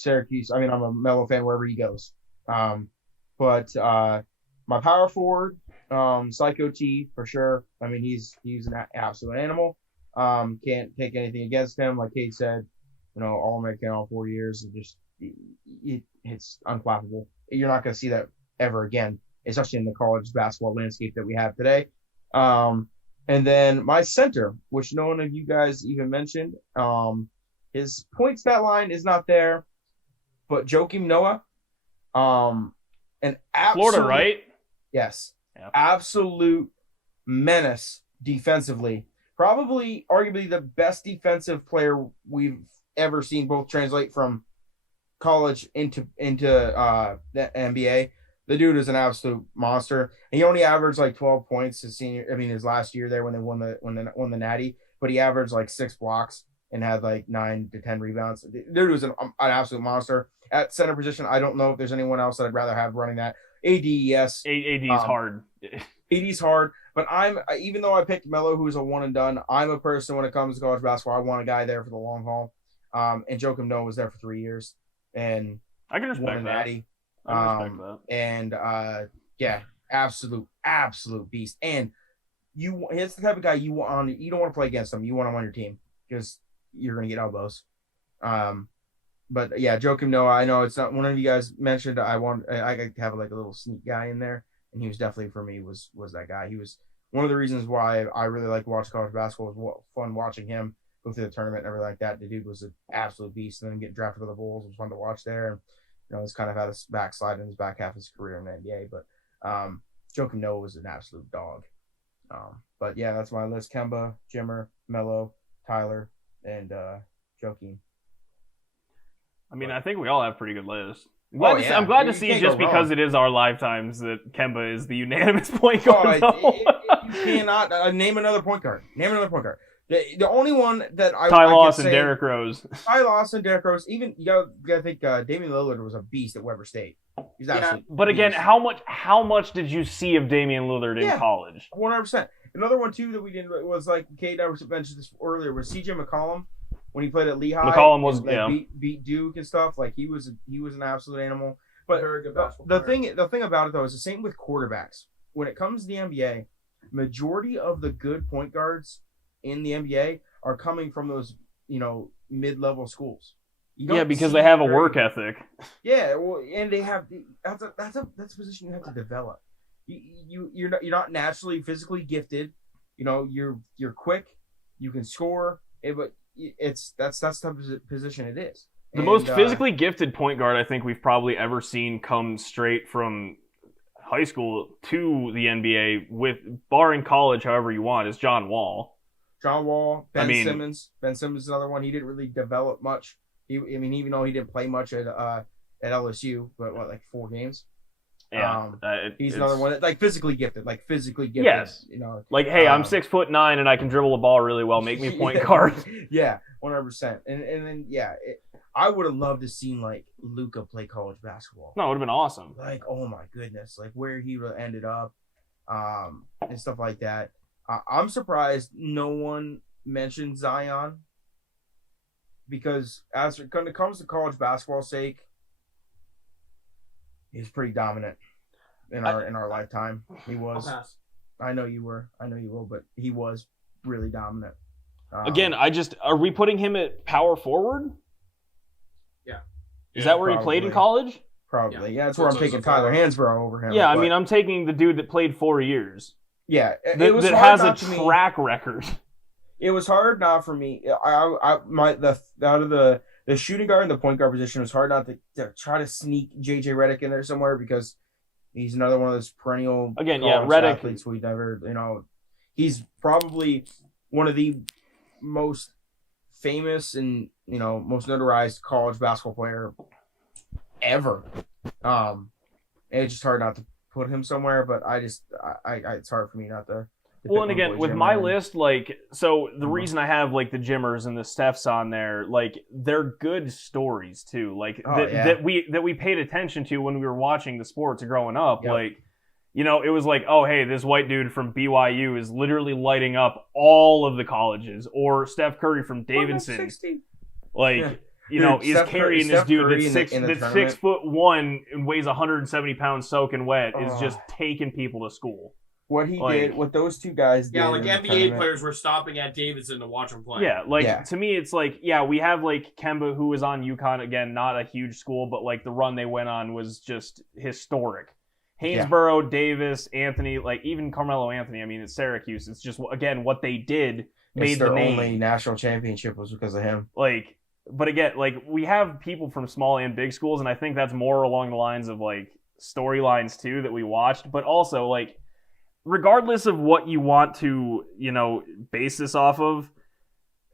I'm a Melo fan wherever he goes. But my power forward, Psycho T for sure. I mean, he's an absolute animal. Can't take anything against him. Like Kate said, All-American all 4 years. It's unflappable. You're not going to see that ever again, especially in the college basketball landscape that we have today. And then my center, which no one of you guys even mentioned, his point stat line is not there, but Joakim Noah, an absolute, Florida, right? Yes, yeah. Absolute menace defensively. Probably, arguably, the best defensive player we've ever seen, both translate from college into the NBA. The dude is an absolute monster. And he only averaged like 12 points his last year there when they won the Natty, but he averaged like 6 blocks and had like 9 to 10 rebounds. The dude was an absolute monster. At center position, I don't know if there's anyone else that I'd rather have running that. AD, yes. AD is hard. AD's hard, but even though I picked Melo, who's a one and done, I'm a person when it comes to college basketball. I want a guy there for the long haul. And Joakim Noah was there for 3 years, and I can respect that. Natty. I can respect that. And yeah, absolute beast. And he's the type of guy you want on. You don't want to play against him. You want him on your team because you're gonna get elbows. But yeah, Joakim Noah. I know it's not one of you guys mentioned. I could have like a little sneak guy in there, and he was definitely for me was that guy. He was one of the reasons why I really like to watch college basketball. It was fun watching him go through the tournament and everything like that. The dude was an absolute beast, and then get drafted by the Bulls. It was fun to watch there. He's kind of had a backslide in his back half of his career in the NBA, but Joakim Noah was an absolute dog. But yeah, that's my list: Kemba, Jimmer, Melo, Tyler, and Joakim. I mean, I think we all have pretty good lists. I'm glad to see just because it is our lifetimes that Kemba is the unanimous point guard. You cannot name another point guard. The only one that Ty Lawson, Derrick Rose. Ty Lawson, Derrick Rose. Even you gotta think Damian Lillard was a beast at Weber State. He's absolutely. But again, how much did you see of Damian Lillard in college? 100%. Another one too that we didn't was like Kate and I mentioned this earlier was CJ McCollum when he played at Lehigh. McCollum was beat Duke and stuff. Like he was an absolute animal. But very good basketball player. The thing about it though is the same with quarterbacks. When it comes to the NBA, majority of the good point guards in the NBA are coming from those, mid-level schools. Because they have a work ethic. Yeah, well, and they have that's a position you have to develop. You're not naturally physically gifted. You're quick, you can score, but that's the type of position it is. The most physically gifted point guard I think we've probably ever seen come straight from high school to the NBA, with barring college, however you want, is John Wall. Ben Simmons. Ben Simmons is another one. He didn't really develop much. Even though he didn't play much at LSU, but like 4 games. Yeah, he's another one that, physically gifted. Yes. Hey, I'm 6'9" and I can dribble a ball really well. Make me a point guard. Yeah, 100%. And then I would have loved to seen Luka play college basketball. No, it would have been awesome. Oh my goodness, where he would have ended up, and stuff like that. I'm surprised no one mentioned Zion, because when it comes to college basketball's sake, he's pretty dominant in our lifetime. He was. I know you will, but he was really dominant. Again, are we putting him at power forward? Yeah. Is that where he played in college? Probably. Yeah, that's where I'm taking Tyler Hansbrough over him. Yeah, I'm taking the dude that played 4 years. Yeah, that has a track record. It was hard not for me. Out of the shooting guard and the point guard position, it was hard not to try to sneak JJ Redick in there somewhere, because he's another one of those perennial Redick athletes we never, he's probably one of the most famous and most notarized college basketball player ever. And it's just hard not to put him somewhere, but it's hard for me not to Well, and Pittman again, boys with are my mad. list, like, so the Mhm. reason I have like the Jimmers and the Stephs on there, like, they're good stories too. Like Oh, that, yeah. that we paid attention to when we were watching the sports growing up. Yep. Like, you know, it was like, oh, hey, this white dude from BYU is literally lighting up all of the colleges, or Steph Curry from Davidson, 160. like. Yeah. You know, Dude, is Steph carrying this Steph dude Curry that's in the that's tournament. 6'1" and weighs 170 pounds soaking wet is Oh. just taking people to school. What he Like- did, what those two guys did. Yeah, like in the NBA tournament. players were stopping at Davidson to watch him play. Yeah, like Yeah. to me, it's like, yeah, we have like Kemba, who was on UConn, again, not a huge school, but like the run they went on was just historic. Haynesboro, Davis, Anthony, like even Carmelo Anthony. I mean, it's Syracuse. It's just again what they did made It's their the name. only national championship was because of him. Like, but again, like we have people from small and big schools, and I think that's more along the lines of like storylines too that we watched, but also like regardless of what you want to, you know, base this off of,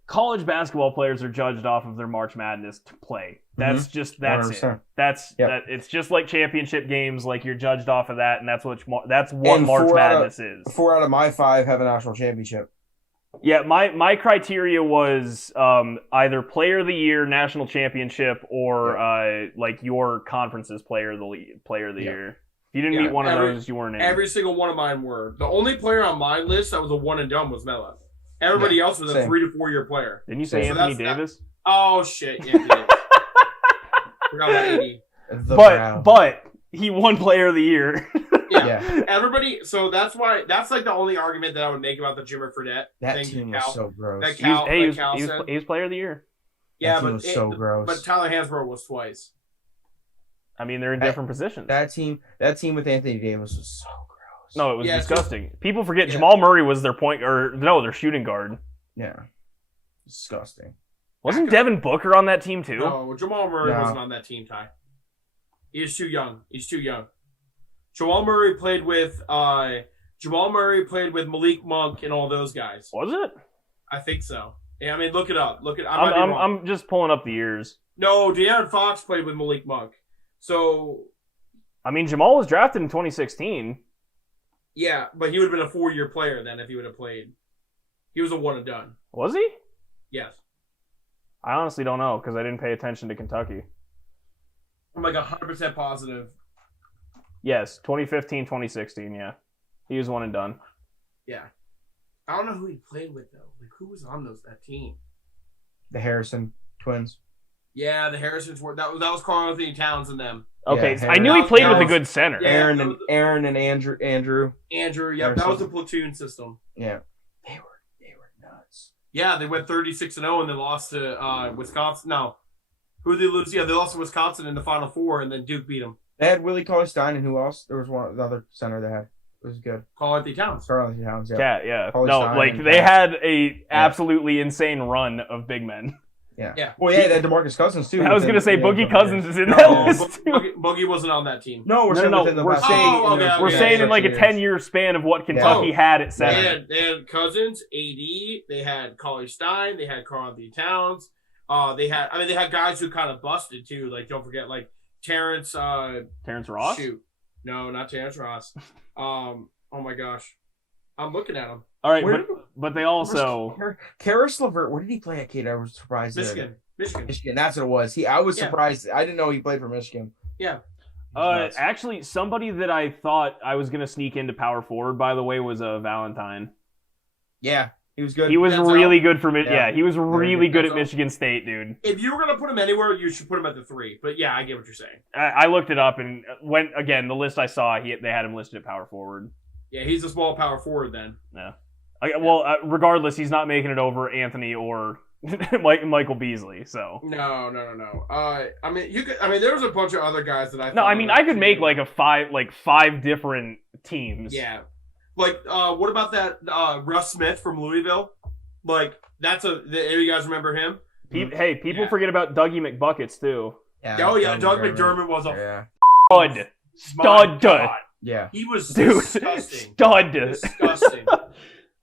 college basketball players are judged off of their March Madness to play. That's Mm-hmm. just that's it. 100%. That's Yep. that. It's just like championship games. Like you're judged off of that, and that's what And March 4 out of- Madness is. 4 out of my 5 have a national championship. Yeah, my criteria was either Player of the Year, National Championship, or like your conference's Player of the Yeah. Year. If you didn't Yeah, meet one of every- those, you weren't in. Every single one of mine were. The only player on my list that was a one and done was Melo. Everybody else was a same. 3 to 4 year player. Didn't you say So Anthony that's- Davis? Oh shit, yeah. He did. Forgot about 80. The But Brown. he won Player of the Year. Yeah. Everybody. So that's like the only argument that I would make about the Jimmer Fredette That thing. team Cal. was so gross. That He was, Cal, hey, like Cal said. he was Player of the Year. Yeah, that team but was so gross. But Tyler Hansbrough was twice. I mean, they're in different positions. That team with Anthony Davis was so gross. No, it was Yeah, disgusting. People forget Yeah. Jamal Murray was their their shooting guard. Yeah. Disgusting. Wasn't Devin Booker on that team too? No, Jamal Murray No. wasn't on that team, Ty. He is too young. He's too young. Jamal Murray played with Malik Monk and all those guys. Was it? I think so. Yeah, I mean, look it up. I might be wrong. I'm just pulling up the years. No, De'Aaron Fox played with Malik Monk. So I mean, Jamal was drafted in 2016. yeah, but he would have been a 4-year player then if he would have played. He was a one and done. Was he? Yes. I honestly don't know because I didn't pay attention to Kentucky. I'm like 100% positive. Yes, 2015, 2016, yeah. He was one and done. Yeah. I don't know who he played with though. Like who was on that team? The Harrison twins. Yeah, the Harrisons were that was Carl Anthony Towns and them. Okay, Yeah, I knew he played that with a was- good center. Yeah. Aaron and Andrew. Andrew, yep, that was Harrison. the platoon system. Yeah. They were nuts. Yeah, they went 36-0 and then lost to Wisconsin. No. Who did they lose? Yeah, they lost to Wisconsin in the Final Four and then Duke beat them. They had Willie Cauley-Stein and who else? There was the other center they had. It was good. Carl Anthony Towns. Carl Anthony Towns, yeah. Cat, yeah. Holly No, Stein like and they Cat. had a absolutely insane run of big men. Yeah. Yeah. Well, yeah, they had DeMarcus Cousins too. I was within- gonna say yeah, Boogie within- Cousins is in No, that list too. Boogie wasn't on that team. No, we're saying No, within the we're last saying- Oh, okay, yeah, We're okay. saying in like a years. 10-year span of what Kentucky had at They center. had Cousins, AD, they had Cauley Stein, they had Carl Anthony Towns. They had guys who kind of busted too. Like don't forget like Terrence Terrence Ross? Shoot. No, not Terrence Ross. Oh my gosh. I'm looking at him. All right, Where but they also Karis LeVert, where did he play at Kate? I was surprised. Michigan. Michigan, that's what it was. I was Yeah. surprised. I didn't know he played for Michigan. Yeah. Nuts. actually somebody that I thought I was gonna sneak into power forward, by the way, was Valentine. Yeah, he was good. He was That's really all. good for Yeah. he was really good That's at all. Michigan State, dude. If you were gonna put him anywhere, you should put him at the 3. But yeah, I get what you're saying. I looked it up and went again. The list I saw, they had him listed at power forward. Yeah, he's a small power forward then. Yeah. Well, regardless, he's not making it over Anthony or Michael Beasley. So No. I mean, there was a bunch of other guys that I. no, thought I mean were I could too. make like five different teams. Yeah, like what about that Russ Smith from Louisville? Like that's you guys remember him? Hey, people Yeah. forget about Dougie McBuckets too. Oh yeah, Doug McDermott was a Yeah. my Stud. God. Yeah. He was Dude, disgusting. stud. Disgusting.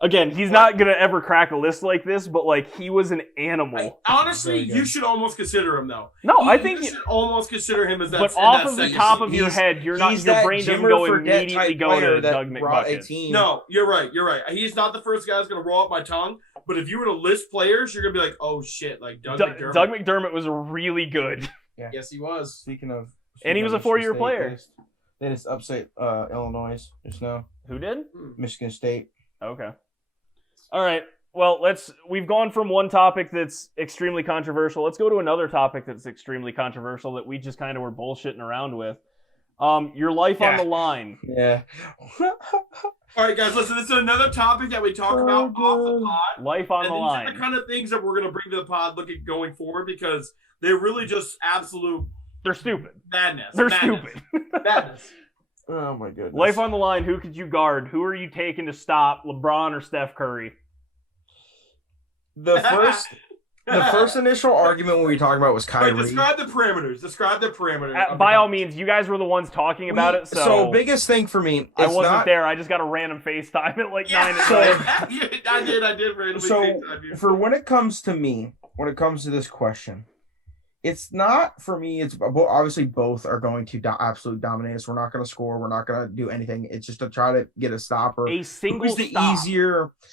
Again, he's not gonna ever crack a list like this, but like he was an animal. Honestly, Very good. you should almost consider him though. No, I think you should almost consider him as that. but in off that of the second top seed. of your head, your that brain doesn't Jimmer go Fredette immediately type go player to that Doug brought a McBucket. team. No, you're right. He's not the first guy that's gonna roll off my tongue. But if you were to list players, you're gonna be like, oh shit, like Doug McDermott. Doug McDermott was really good. Yeah. Yes, he was. Speaking of, And he was a Michigan 4-year State, player. They just upset Illinois just now. Who did? Michigan State. Okay. All right. Well, we've gone from one topic that's extremely controversial. Let's go to another topic that's extremely controversial that we just kind of were bullshitting around with. Your life on the line. Yeah. All right, guys, listen. This is another topic that we talk about off the pod. Life on And the these line. are the kind of things that we're gonna bring to the pod looking going forward because they're really just absolute They're stupid. madness. They're Madness. stupid. Madness. Oh my goodness. Life on the line. Who could you guard? Who are you taking to stop LeBron or Steph Curry? The first initial argument we were talking about was Kyrie. Wait, describe the parameters. Describe the parameters. of the By all conversation. means, you guys were the ones talking about it, So biggest thing for me, I it's wasn't not, there. I just got a random FaceTime at like 9 at So- night. I did randomly So FaceTime you. for when it comes to this question, it's not for me. It's obviously both are going to absolutely dominate us. We're not going to score. We're not going to do anything. It's just to try to get a stop or A single who's the stop.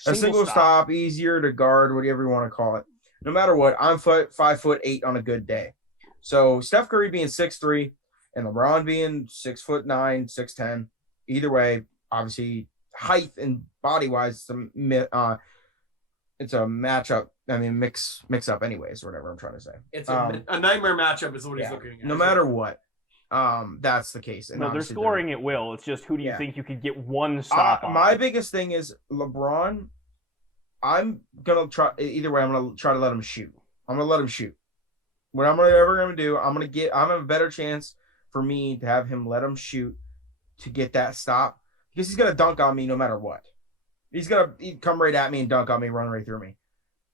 a single stop, easier to guard, whatever you want to call it. No matter what, I'm 5'8" on a good day. So Steph Curry being 6'3" and LeBron being 6'9", 6'10", either way, obviously height and body wise, it's a matchup. I mean, mix up anyways, or whatever I'm trying to say. It's a nightmare matchup is what he's looking at. No matter what, that's the case. And No, they're obviously scoring at will. It's just who do you Yeah. think you could get one stop on? My biggest thing is LeBron. I'm gonna try either way. I'm gonna try to let him shoot. I'm gonna let him shoot. What I'm ever gonna do, I'm gonna have a better chance for me to have him let him shoot to get that stop because he's gonna dunk on me no matter what. He'd come right at me and dunk on me, run right through me.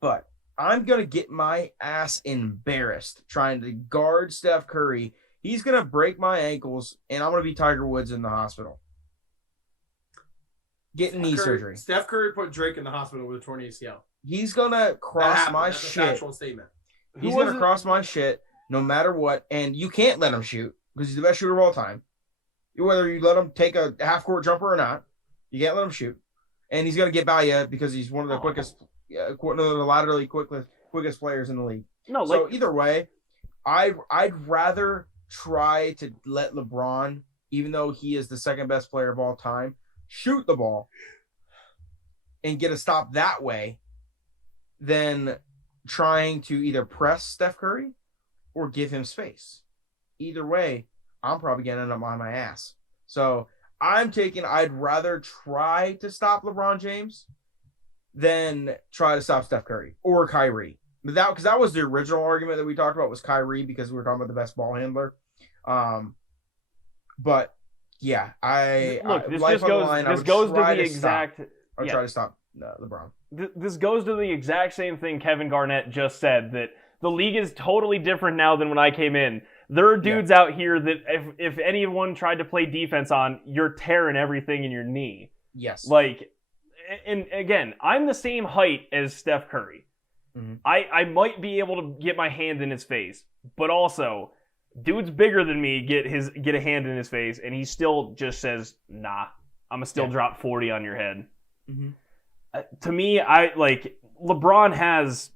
But I'm gonna get my ass embarrassed trying to guard Steph Curry. He's gonna break my ankles, and I'm gonna be Tiger Woods in the hospital. Getting knee surgery. Steph Curry put Drake in the hospital with a torn ACL. He's gonna cross my That's a shit. factual statement. He's gonna cross my shit no matter what, and you can't let him shoot because he's the best shooter of all time. Whether you let him take a half court jumper or not, you can't let him shoot, and he's gonna get by you because he's one of the quickest, one of the laterally quickest players in the league. No, So either way, I'd rather try to let LeBron, even though he is the second best player of all time, shoot the ball and get a stop that way than trying to either press Steph Curry or give him space. Either way, I'm probably going to end up on my ass. So I'd rather try to stop LeBron James than try to stop Steph Curry or Kyrie. Because that was the original argument that we talked about was Kyrie because we were talking about the best ball handler. But yeah, this goes to the exact. I'll try to stop LeBron. This goes to the exact same thing Kevin Garnett just said, that the league is totally different now than when I came in. There are dudes out here that if anyone tried to play defense on, you're tearing everything in your knee. Yes. Like, and again, I'm the same height as Steph Curry. Mm-hmm. I might be able to get my hand in his face, but also, dude's bigger than me, get a hand in his face, and he still just says, nah, I'm going to still drop 40 on your head. Mm-hmm. To me, LeBron has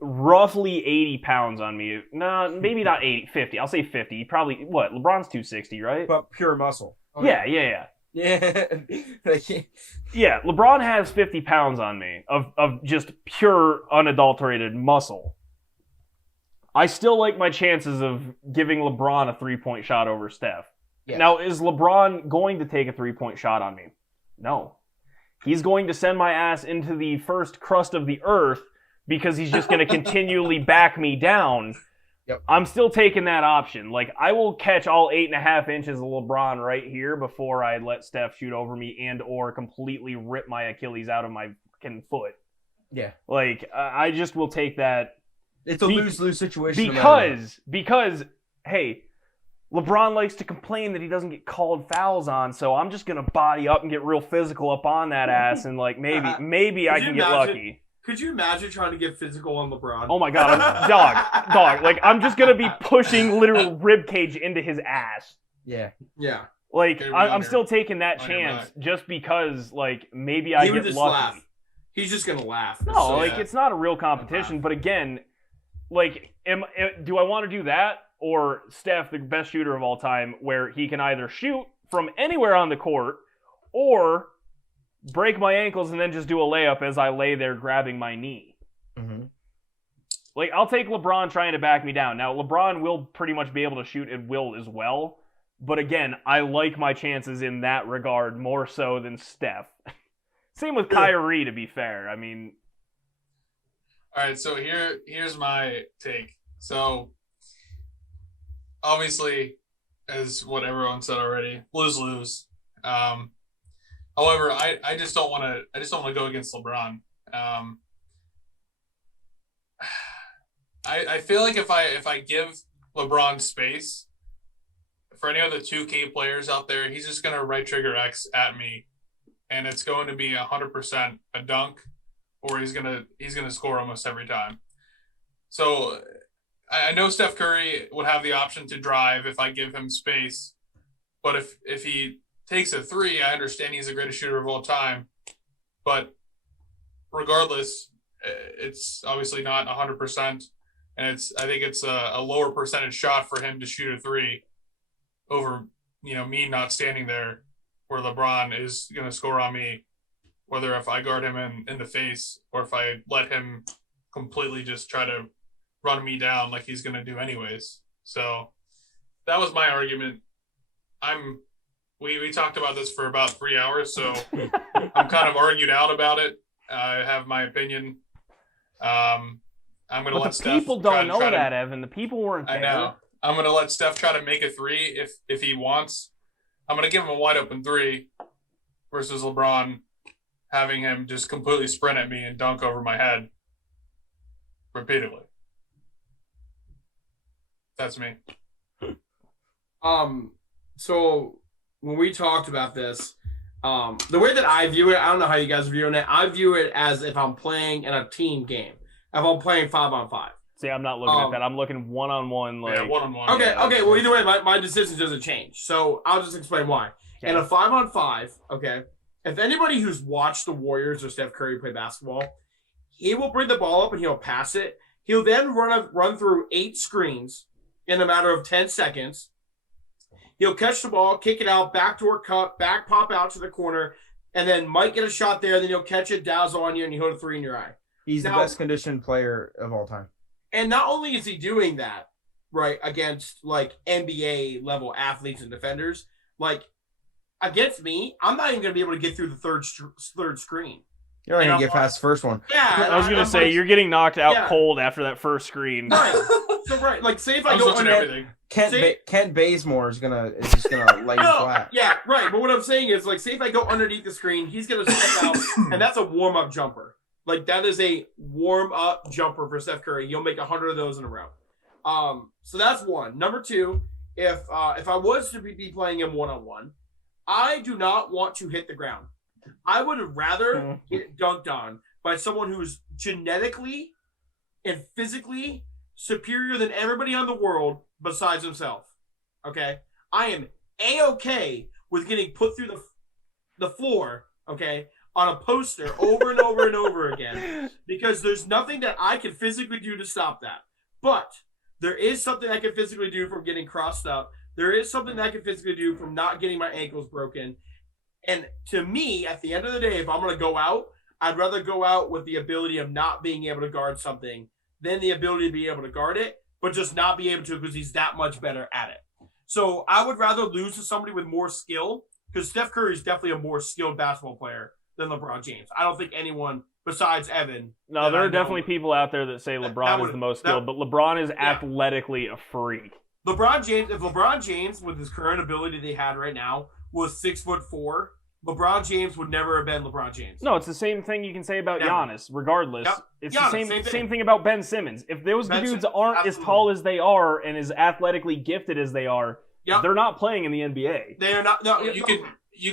roughly 80 pounds on me. No, maybe not 80, 50. I'll say 50. Probably, LeBron's 260, right? But pure muscle. Yeah. Yeah. Yeah, LeBron has 50 pounds on me of just pure, unadulterated muscle. I still like my chances of giving LeBron a three-point shot over Steph. Yeah. Now, is LeBron going to take a three-point shot on me? No. He's going to send my ass into the first crust of the earth because he's just going to continually back me down. Yep. I'm still taking that option. Like, I will catch all 8.5 inches of LeBron right here before I let Steph shoot over me and or completely rip my Achilles out of my fucking foot. Yeah. Like, I just will take that. It's a lose-lose situation. Because, hey, LeBron likes to complain that he doesn't get called fouls on, so I'm just gonna body up and get real physical up on that ass, and like maybe I can get lucky. Could you imagine trying to get physical on LeBron? Oh my god, dog! Like I'm just gonna be pushing literal rib cage into his ass. Yeah. Like I'm still taking that chance just because like maybe I get lucky. Laugh. He's just gonna laugh. No, so, like it's not a real competition. But again, like, do I want to do that? Or Steph, the best shooter of all time, where he can either shoot from anywhere on the court or break my ankles and then just do a layup as I lay there grabbing my knee. Mm-hmm. Like, I'll take LeBron trying to back me down. Now, LeBron will pretty much be able to shoot at will as well. But again, I like my chances in that regard more so than Steph. Same with Kyrie, to be fair. I mean... All right, so here's my take. So... Obviously, as what everyone said already, lose. However, I just don't want to. I just don't want to go against LeBron. I feel like if I give LeBron space for any other 2K players out there, he's just gonna right trigger X at me, and it's going to be 100% a dunk, or he's gonna score almost every time. So. I know Steph Curry would have the option to drive if I give him space, but if he takes a three, I understand he's the greatest shooter of all time. But regardless, it's obviously not 100%, and I think it's a lower percentage shot for him to shoot a three over me not standing there, where LeBron is going to score on me, whether if I guard him in the face or if I let him completely just try to run me down like he's going to do anyways. So that was my argument. We talked about this for about 3 hours, so I'm kind of argued out about it. I have my opinion. I'm going to let Steph. The people don't know that, Evan. The people weren't there. I know. I'm going to let Steph try to make a three if he wants. I'm going to give him a wide open three versus LeBron having him just completely sprint at me and dunk over my head repeatedly. That's me. So when we talked about this, the way that I view it, I don't know how you guys are viewing it. I view it as if I'm playing in a team game. If I'm playing 5-on-5. See, I'm not looking at that. I'm looking 1-on-1. Like... Yeah, 1-on-1. Okay. Well, either way, my decision doesn't change. So I'll just explain why. Okay. In a 5-on-5, okay, if anybody who's watched the Warriors or Steph Curry play basketball, he will bring the ball up and he'll pass it. He'll then run through 8 screens in a matter of 10 seconds. He'll catch the ball, kick it out, backdoor cut, back pop out to the corner, and then might get a shot there. Then he'll catch it, dazzle on you, and you hit a three in your eye. He's the best conditioned player of all time. And not only is he doing that, right, against, like, NBA-level athletes and defenders, like, against me, I'm not even going to be able to get through the third screen. You're not going to get past the first one. Yeah. I was going to say, you're getting knocked out cold after that first screen. Right. So, right, like, say if I go under everything. Kent Bazemore is just gonna lay you flat. Yeah, right. But what I'm saying is, like, say if I go underneath the screen, he's gonna step out, and that's a warm-up jumper. Like, that is a warm-up jumper for Steph Curry. He'll make 100 of those in a row. So that's one. Number two, if I was to be playing him 1-on-1, I do not want to hit the ground. I would rather get dunked on by someone who's genetically and physically superior than everybody on the world besides himself. Okay? I am A-okay with getting put through the floor, okay, on a poster over and over and over again, because there's nothing that I can physically do to stop that. But there is something I can physically do from getting crossed up. There is something that I can physically do from not getting my ankles broken. And to me, at the end of the day, if I'm going to go out, I'd rather go out with the ability of not being able to guard something than the ability to be able to guard it, but just not be able to because he's that much better at it. So I would rather lose to somebody with more skill, because Steph Curry is definitely a more skilled basketball player than LeBron James. I don't think anyone besides Evan. No, there are definitely people out there that say LeBron is the most skilled, but LeBron is athletically a freak. If LeBron James, with his current ability that he had right now, was 6'4", LeBron James would never have been LeBron James. No, it's the same thing you can say about Giannis, regardless. Yep. It's Giannis, the same thing about Ben Simmons. If those dudes aren't as tall as they are and as athletically gifted as they are, Yep. They're not playing in the NBA. They are not. No, You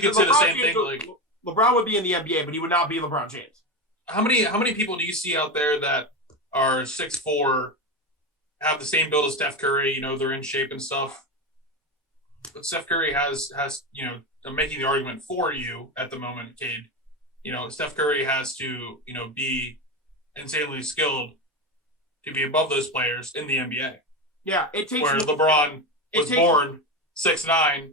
could say the same thing. Like, LeBron would be in the NBA, but he would not be LeBron James. how many people do you see out there that are 6'4", have the same build as Steph Curry? You know, they're in shape and stuff. But Steph Curry has I'm making the argument for you at the moment, Cade. You know, Steph Curry has to, be insanely skilled to be above those players in the NBA. Yeah, it takes. Where LeBron was born 6'9",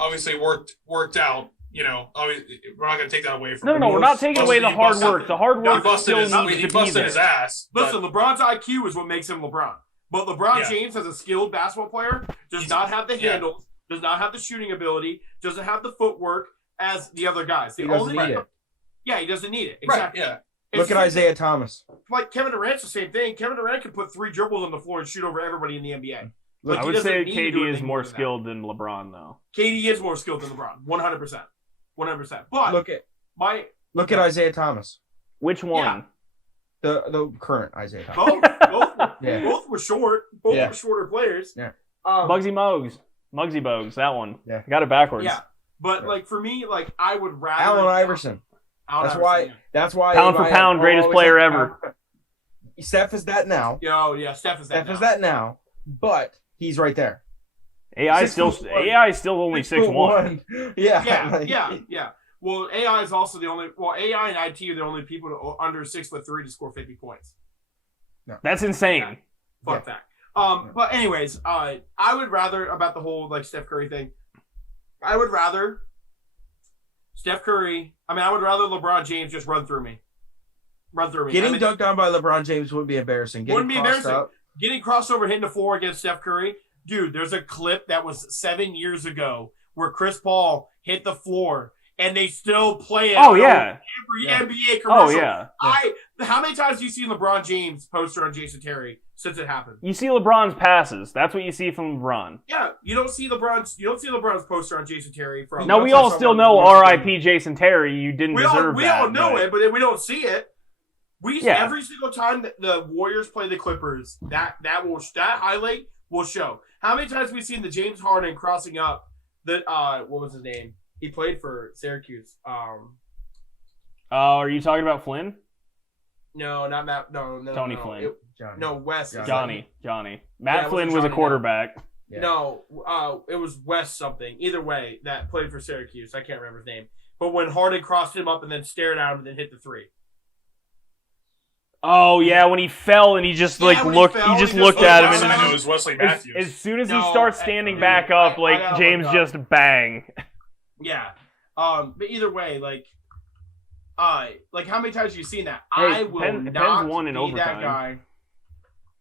obviously worked out. We're not going to take that away from him. No, we're not taking away the hard work. The hard work still needs to be there. His ass. Listen, LeBron's IQ is what makes him LeBron. But LeBron James, as a skilled basketball player, does not have the handles, does not have the shooting ability, doesn't have the footwork as the other guys. He doesn't need it. Yeah, he doesn't need it. Exactly. Right, yeah. Look at Isaiah Thomas. Like Kevin Durant's the same thing. Kevin Durant can put 3 dribbles on the floor and shoot over everybody in the NBA. Look, I would say KD is more skilled than LeBron, though. KD is more skilled than LeBron, 100%. 100%. But look at Isaiah Thomas. Which one? Yeah. The current Isaiah Thomas. Both were short. Both were shorter players. Yeah. Muggsy Bogues, that one. Yeah. Got it backwards. Yeah. But like for me, like I would rather Allen Iverson. That's why pound for pound, greatest player ever. Steph is that now. Steph is that now. But he's right there. AI is still only 6'1". Yeah. Well, AI is also the only. Well, AI and IT are the only people under 6'3" to score 50 points. No. That's insane. Yeah. Fuck that. But anyways, I would rather about the whole like Steph Curry thing. I would rather Steph Curry. I would rather LeBron James just run through me. Getting dunked on by LeBron James would be embarrassing. Wouldn't be embarrassing. Getting crossover hitting the floor against Steph Curry. Dude, there's a clip that was 7 years ago where Chris Paul hit the floor and they still play it. Oh, yeah. Every NBA commercial. Oh, yeah. How many times do you see LeBron James poster on Jason Terry since it happened? You see LeBron's passes. That's what you see from LeBron. Yeah, you don't see LeBron's poster on Jason Terry from. No, we all still know R.I.P. Jason Terry. You didn't deserve that. We all know it, but we don't see it. Every single time that the Warriors play the Clippers, that highlight will show. How many times have we seen the James Harden crossing up the what was his name? He played for Syracuse. Are you talking about Flynn? No, not Matt. No. Tony Flynn. Wes. Johnny. Matt Flynn was a quarterback. Yeah. No, it was Wes something. Either way, that played for Syracuse. I can't remember his name. But when Harden crossed him up and then stared at him and then hit the 3. Oh yeah, when he fell and he just looked. He just looked at him, and I know it was Wesley Matthews. As soon as he starts standing back up, James just bang. Yeah. But either way, how many times have you seen that? I will not be that guy.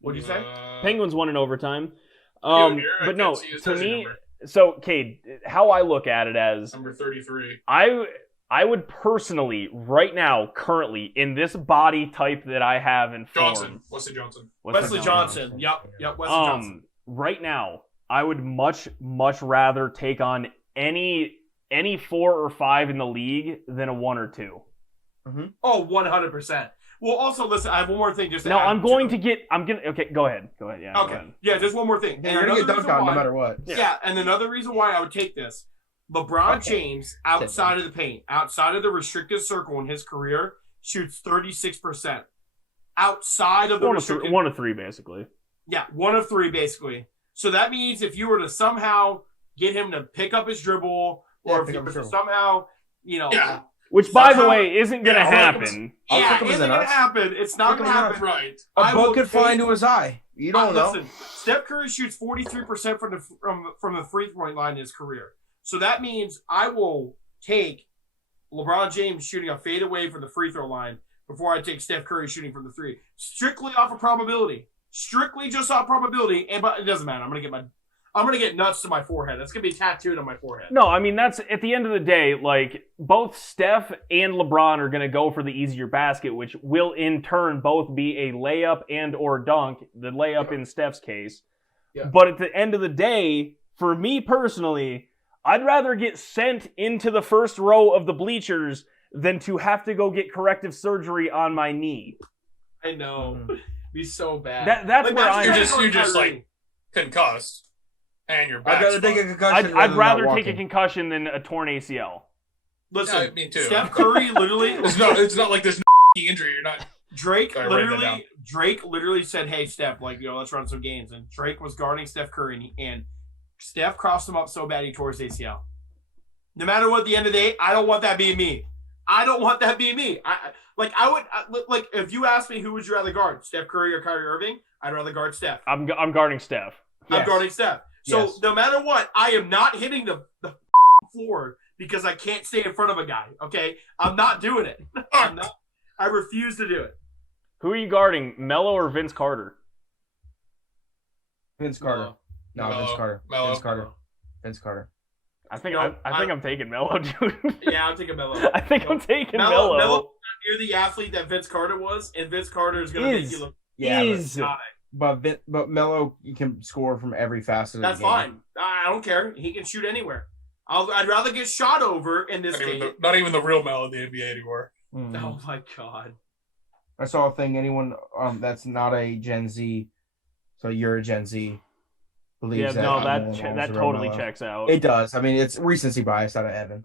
What'd you say? Penguins won in overtime. But no, to me. So, Cade, how I look at it as number 33. I would personally, right now, currently, in this body type that I have in form... Wesley Johnson. Yep, Wesley Johnson. Right now, I would much, much rather take on any 4 or 5 in the league than a 1 or 2. Mm-hmm. Oh, 100%. Well, also, listen, I have one more thing just to No, add. Okay, go ahead. Yeah, okay. Go ahead. Yeah, just one more thing. Yeah, you're going to get dunked on no matter what. Yeah, and another reason why I would take this, LeBron James, outside of the paint, outside of the restricted circle in his career, shoots 36%. Outside of the restricted... 1 of 3, basically. Yeah, 1 of 3, basically. So that means if you were to somehow get him to pick up his dribble, or if you were to somehow, Which, by the way, isn't going to happen. Yeah, isn't going to happen. It's not going to happen. Right. A bug could fly into his eye. You don't know. Listen, Steph Curry shoots 43% from the free-throw line in his career. So that means I will take LeBron James shooting a fadeaway from the free throw line before I take Steph Curry shooting from the 3. Strictly off of probability. Strictly just off probability. But it doesn't matter. I'm gonna get nuts to my forehead. That's gonna be tattooed on my forehead. No, that's at the end of the day, both Steph and LeBron are gonna go for the easier basket, which will in turn both be a layup and or dunk. The layup in Steph's case. Yeah. But at the end of the day, for me personally, I'd rather get sent into the first row of the bleachers than to have to go get corrective surgery on my knee. I know. Be so bad. That's where you're just concussed. and your I'd back. rather take a concussion. I'd than rather not take a walking. concussion than a torn ACL. Listen, Yeah, me too. Steph Curry literally. It's not like there's injury. You're not. Drake Sorry, write that down. literally said, "Hey Steph, let's run some games." And Drake was guarding Steph Curry, and Steph crossed him up so bad he tore his ACL. No matter what, at the end of the day, I don't want that being me. I don't want that being me. I would if you asked me who would you rather guard, Steph Curry or Kyrie Irving, I'd rather guard Steph. I'm guarding Steph. I'm Yes. guarding Steph. So Yes. no matter what, I am not hitting the floor because I can't stay in front of a guy. Okay, I'm not doing it. I refuse to do it. Who are you guarding, Melo or Vince Carter? Vince Carter. No, Melo. Vince Carter. Melo. Vince Carter. Vince Carter. I think No, I'm taking Melo, dude. Yeah, I'm taking Melo. I think I'm taking Melo's Melo. not near the athlete that Vince Carter was, and Vince Carter is going to make you look. Yeah, Is but Melo, you can score from every facet That's of the game. fine. I don't care. He can shoot anywhere. I'd rather get shot over in this game. Not even the real Melo of the NBA anymore. Oh my god. I saw a thing. Anyone that's not a Gen Z, so you're a Gen Z, believes Yeah, that. no, Melo is that a real totally Melo. checks out. It does. I mean, it's recency bias out of Evan.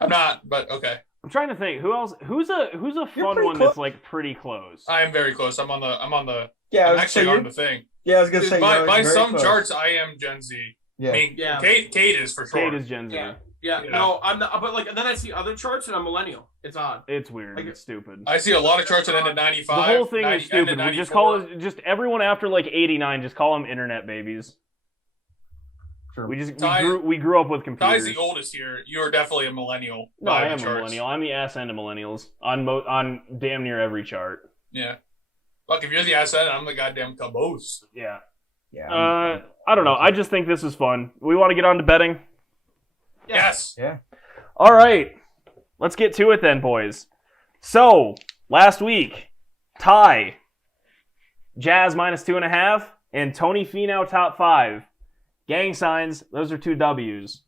I'm not, but okay. I'm trying to think who else. Who's a fun pretty one close. that's like pretty close. I am very close. I'm on the. Yeah, I'm actually on the thing. Yeah, I was gonna say. By very some close. charts, I am Gen Z. Yeah. I mean, Yeah. Kate is for sure. Kate is Gen Z. Yeah. No, I'm not. But then I see other charts, and I'm millennial. It's odd. It's weird. Like, it's stupid. I see a lot of charts that end at 95. The whole thing 90, is stupid. end at We just 94. call it just everyone after like 89. Just call them internet babies. Sure. We grew up with computers. Ty's the oldest here. You're definitely a millennial. No, by I the am a charts. millennial. I'm the ass end of millennials on damn near every chart. Yeah. Look, if you're the asset, I'm the goddamn caboose. Yeah. Yeah. I don't know. I just think this is fun. We want to get on to betting. Yes. Yeah. All right, let's get to it then, boys. So last week, Ty, Jazz -2.5, and Tony Finau top 5. Gang signs. Those are 2 W's.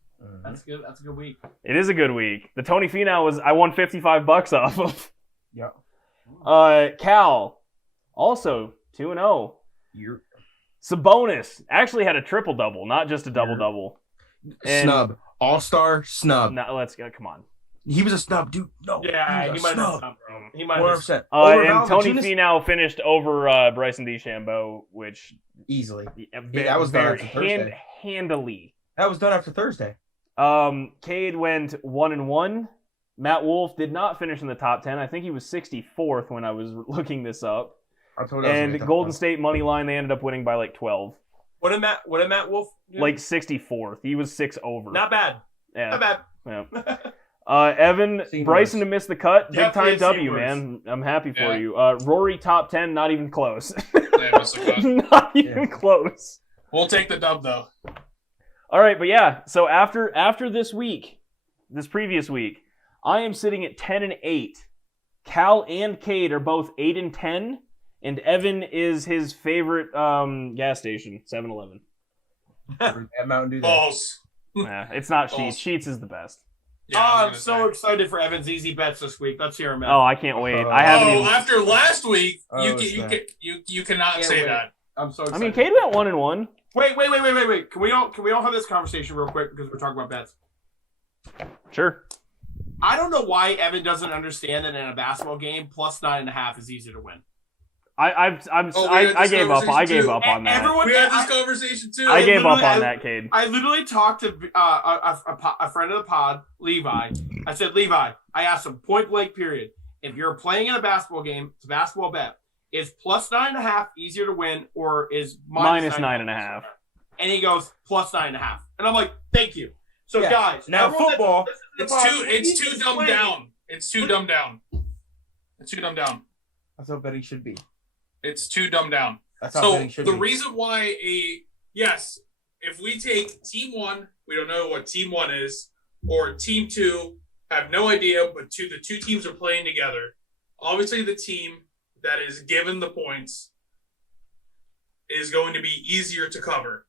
That's good. That's a good week. It is a good week. The Tony Finau I won $55 off of. Yeah. Cal, also 2-0. You're Sabonis actually had a triple double, not just a double double. snub. All-star snub. No, let's go. Come on. He was a snub, dude. No. Yeah, he might have snub. stopped, bro. He might have. 100%. And Tony Finau finished over Bryson DeChambeau, which Easily. very, that was done after Thursday. handily. That was done after Thursday. Cade went 1-1. Matt Wolf did not finish in the top 10. I think he was 64th when I was looking this up. I told you I was And gonna Golden talk State money line, they ended up winning by like 12. What did Matt Wolf do? Like 64th. He was 6 over. Not bad. Yeah. Not bad. Yeah. Evan, Seen Bryson worse. to miss the cut. Big Definitely time seen W, worse. man. I'm happy for Yeah. you. Rory top 10, not even close. Yeah, must have gone. Not even close. We'll take the dub though. All right, but yeah. So after this week, this previous week, I am sitting at 10-8. Cal and Cade are both 8-10, and Evan is his favorite gas station, 7-Eleven. At Mountain Dew. Balls. Nah, it's not Balls. Sheets. Sheets is the best. Yeah, I was I'm gonna so say. excited for Evan's easy bets this week. Let's hear him, man. Oh, I can't wait. I haven't Oh, even. after last week, Oh, you cannot Can't say wait. that. I'm so I excited. mean, Cade went 1-1. Wait. Can we all have this conversation real quick because we're talking about bets? Sure. I don't know why Evan doesn't understand that in a basketball game, plus 9.5 is easier to win. I gave up. I gave up on that. Everyone, We had this conversation too. I gave up literally- on that, Cade. I literally talked to a friend of the pod, Levi. I said, Levi, I asked him point blank, period. If you're playing in a basketball game, it's a basketball bet. Is plus 9.5 easier to win, or is Minus 9.5? And he goes plus 9.5, and I'm like, thank you. So Yeah. guys, Now everyone that football, listens to the pod, It's too please dumbed explain. down. It's too dumbed down. It's too dumbed down. That's how betting should be. It's too dumbed down. That's how So betting should the be. reason why if we take team 1, we don't know what team 1 is, or team 2, have no idea, but the two teams are playing together. Obviously, the team that is given the points is going to be easier to cover,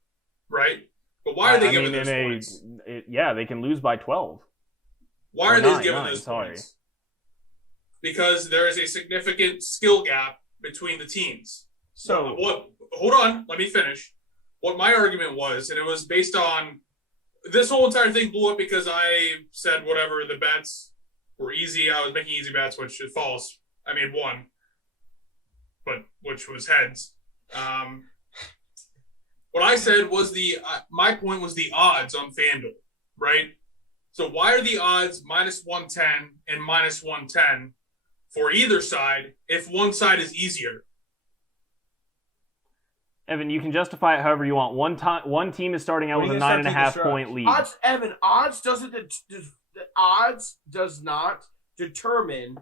right? But why are they given those points? They can lose by 12. Why are Or they nine, given nine, those sorry. points? Because there is a significant skill gap between the teams. So Hold on, let me finish. what my argument was, and it was based on this whole entire thing blew up because I said whatever the bets were easy. I was making easy bets, which is false. I made one, but which was heads. What I said was my point was the odds on FanDuel, right? So why are the odds minus 110 and minus 110 for either side if one side is easier? Evan, you can justify it however you want. One team is starting out with a 9.5 point lead. Odds does not determine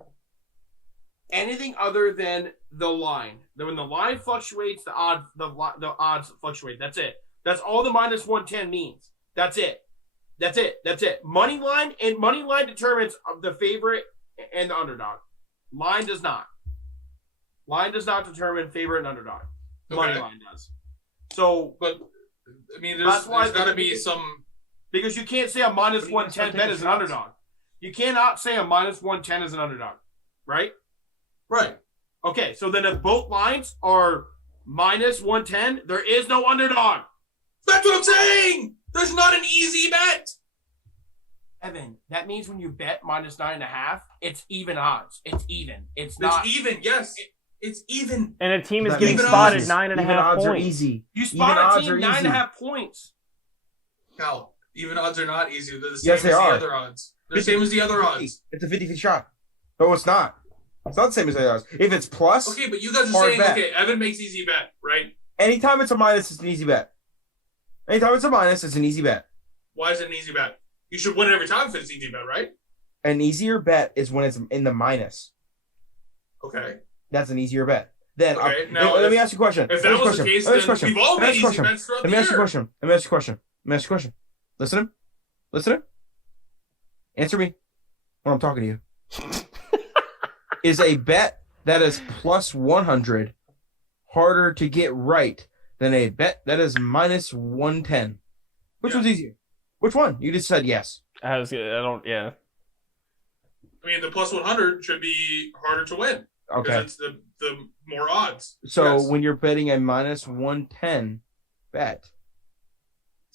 anything other than the line. When the line fluctuates, the odds fluctuate. That's it. That's all the minus 110 means. That's it. Money line determines the favorite and the underdog. Line does not. Line does not determine favorite and underdog. Money line does. So, but I mean, there's got to be some, because you can't say a minus 110 bet is an underdog. You cannot say a minus 110 is an underdog, right? Right. Okay, so then if both lines are minus 110, there is no underdog. That's what I'm saying. There's not an easy bet. Evan, that means when you bet minus 9.5, it's even odds. It's even. It's even. Yes. It's even. And a team is getting spotted 9.5 even odds points. Are easy. You spot a team 9.5 points. No, even odds are not easy. They're the same Yes, as they the are. other odds. They're the same as the other odds. It's a 50-50 shot. No, it's not. It's not the same as the other odds. If it's plus, okay, but you guys are hard saying, bet. okay, Evan makes easy bet, right? Anytime it's a minus, it's an easy bet. Anytime it's a minus, it's an easy bet. Why is it an easy bet? You should win every time if it's an easy bet, right? An easier bet is when it's in the minus. Okay. That's an easier bet. Then okay, now let me ask you a question. If that was the case, then we've all made easy bets throughout the year. Let me ask you a question. Listen to him. Answer me when I'm talking to you. Is a bet that is plus 100 harder to get right than a bet that is minus 110? Which one's easier? Which one? You just said yes. Yeah. I mean, the plus 100 should be harder to win. Okay. Because it's the more odds. So yes. when you're betting a minus 110 bet,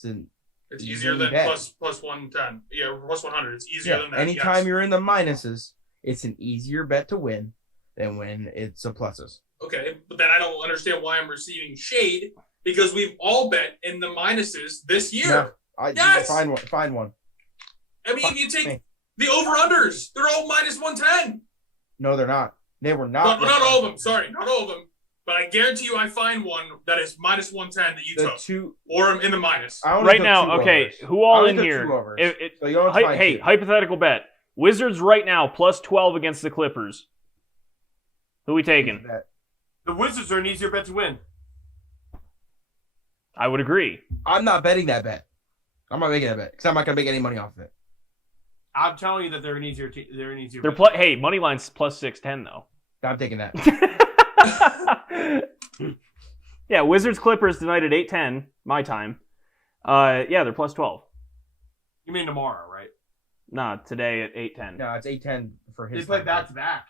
it's easier than plus 110. Yeah, plus 100. It's easier than that. Anytime you're in the minuses, it's an easier bet to win than when it's a pluses. Okay, but then I don't understand why I'm receiving shade because we've all bet in the minuses this year. No, yes! Find one. I mean, if you take the over-unders, they're all minus 110. No, they're not. They were not. Not all of them. Sorry, not all of them. But I guarantee you I find one that is minus 110 that you took. Or I'm in the minus. Right now, okay, who all in here? Hey, hypothetical bet. Wizards right now, plus 12 against the Clippers. Who we taking? The Wizards are an easier bet to win. I would agree. I'm not betting that bet. I'm not making that bet because I'm not going to make any money off of it. I'm telling you that they're an easier. Hey, money line's plus 610 though. I'm taking that. Yeah, Wizards Clippers tonight at 8:10 my time. Yeah, they're plus 12. You mean tomorrow, right? Nah, today at 8:10. No, it's 8:10 for his. They play back to back.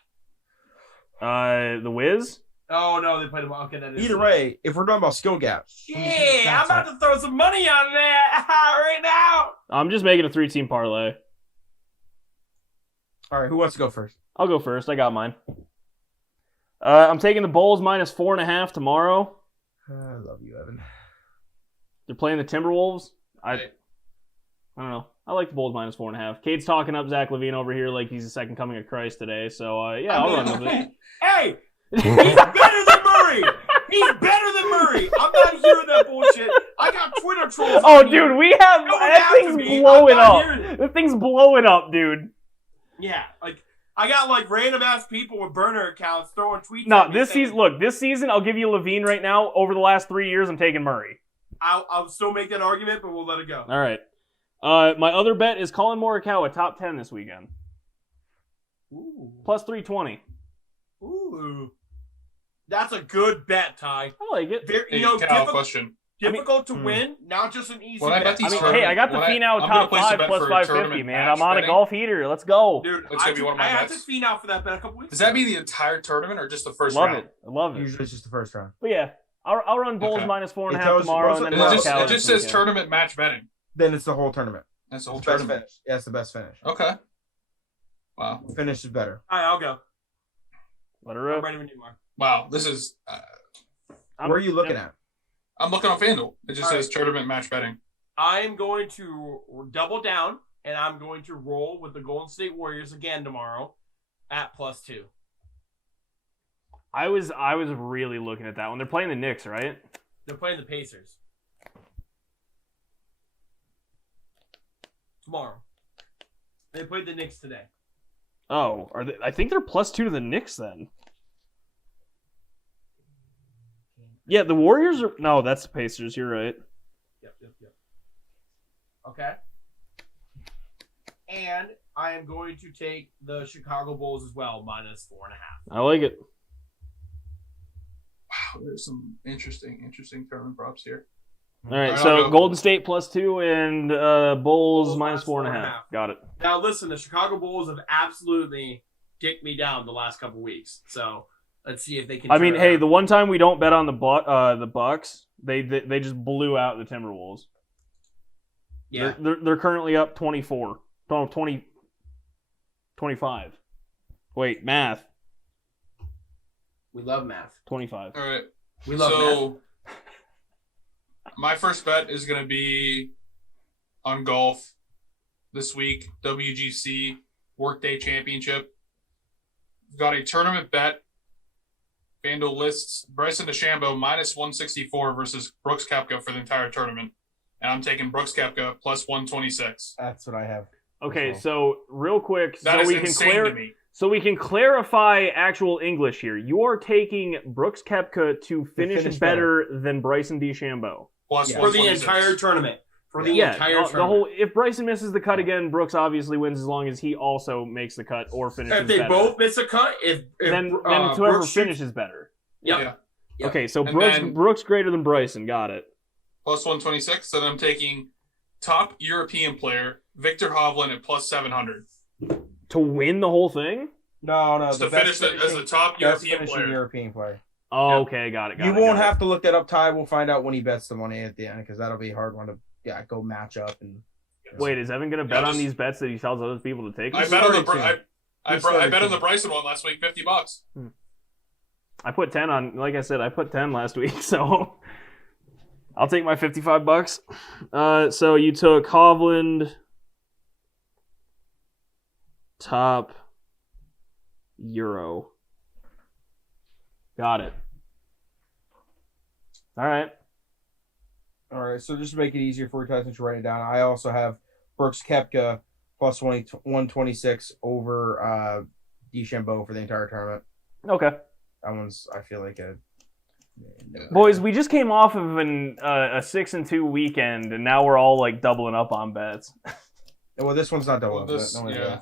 The Wiz? Oh no, they played them. Okay, that is. Either way, if we're talking about skill gaps, yeah, I'm about to throw some money on that right now. I'm just making a 3-team parlay. All right, who wants to go first? I'll go first. I got mine. I'm taking the Bulls minus 4.5 tomorrow. I love you, Evan. They're playing the Timberwolves. I don't know. I like the Bulls minus 4.5. Cade's talking up Zach LaVine over here like he's the second coming of Christ today. So I'll run with it. Hey, he's better than Murray. He's better than Murray. I'm not hearing that bullshit. I got Twitter trolls. Oh, dude, we have that thing's blowing up. The thing's blowing up, dude. Yeah, like I got like random ass people with burner accounts throwing tweets. No, this season, I'll give you LaVine right now. Over the last 3 years, I'm taking Murray. I'll still make that argument, but we'll let it go. All right. My other bet is Colin Morikawa top 10 this weekend. Ooh. Plus 320. Ooh. That's a good bet, Ty. I like it. Question. Difficult to win, not just an easy bet. I got the Finau top 5 plus 550, man. I'm on a golf heater. Let's go. Dude, it's going to be one of my bets. I had to Finau for that bet a couple weeks ago. Does that be the entire tournament or just the first round? round? I love it. Usually it's just the first round. But yeah, I'll run Bulls Okay. minus 4.5 It tells you- tomorrow, well, and then And run it Cal just this says weekend. tournament match betting. Then it's the whole tournament. That's the whole It's best tournament. finish. Yeah, it's the best finish. Okay. Wow. Finish is better. All right, I'll go. Let her I'm rip. ready when you are. Wow. This is. Where are you looking at? I'm looking on FanDuel. It just All says tournament match betting. I am going to double down, and I'm going to roll with the Golden State Warriors again tomorrow at +2. I was really looking at that one. They're playing the Knicks, right? They're playing the Pacers tomorrow. They played the Knicks today. Oh, are they? I think they're +2 to the Knicks then. Yeah, the Warriors are. No, that's the Pacers. You're right. Yep. Okay. And I am going to take the Chicago Bulls as well, -4.5. I like it. Wow. There's some interesting tournament props here. All right, I'll so go. Golden State +2 and Bulls minus 4.5. Got it. Now, listen, the Chicago Bulls have absolutely kicked me down the last couple weeks. So let's see if they can. I mean, turn hey, around. the one time we don't bet on the Bucks, they just blew out the Timberwolves. yeah, They're currently up 24. No, 20, 25. Wait, math. we love math. 25. All right. We love math. So my first bet is going to be on golf this week. WGC Workday Championship. We've got a tournament bet. FanDuel lists Bryson DeChambeau -164 versus Brooks Koepka for the entire tournament. And I'm taking Brooks Koepka +126. That's what I have. Okay, so real quick, That is insane to me. so we can clarify actual English here. You are taking Brooks Koepka to finish better than Bryson DeChambeau. Plus Yeah. For the 126. entire tournament. For the Yeah, entire the tournament. whole. If Bryson misses the cut again, Brooks obviously wins as long as he also makes the cut or finishes If they better. both miss a cut, then whoever Brooks shoots- finishes better. Yep. Yeah. Yep. Okay, so And Brooks then- Brooks greater than Bryson. Got it. +126. And I'm taking top European player Victor Hovland at +700. To win the whole thing? No, Just the to best finish as the top best European finishing player. European player. Oh, Yeah. okay, got it. You won't have to look that up, Ty. We'll find out when he bets the money at the end because that'll be a hard one to go match up and. Wait, is Evan gonna bet on just- these bets that he tells other people to take? I He's bet on the started to. I He's bet started on to. the Bryson one last week, $50. I put 10 on. Like I said, I put 10 last week, so I'll take my $55. So you took Hovland, top Euro. Got it. All right. All right, so just to make it easier for you, Ty, since you're writing it down, I also have Brooks Koepka +126 over DeChambeau for the entire tournament. Okay. That one's, I feel like Boys, we just came off of a 6-2 weekend, and now we're all like doubling up on bets. Well, this one's not double. Well, this- No one's yeah.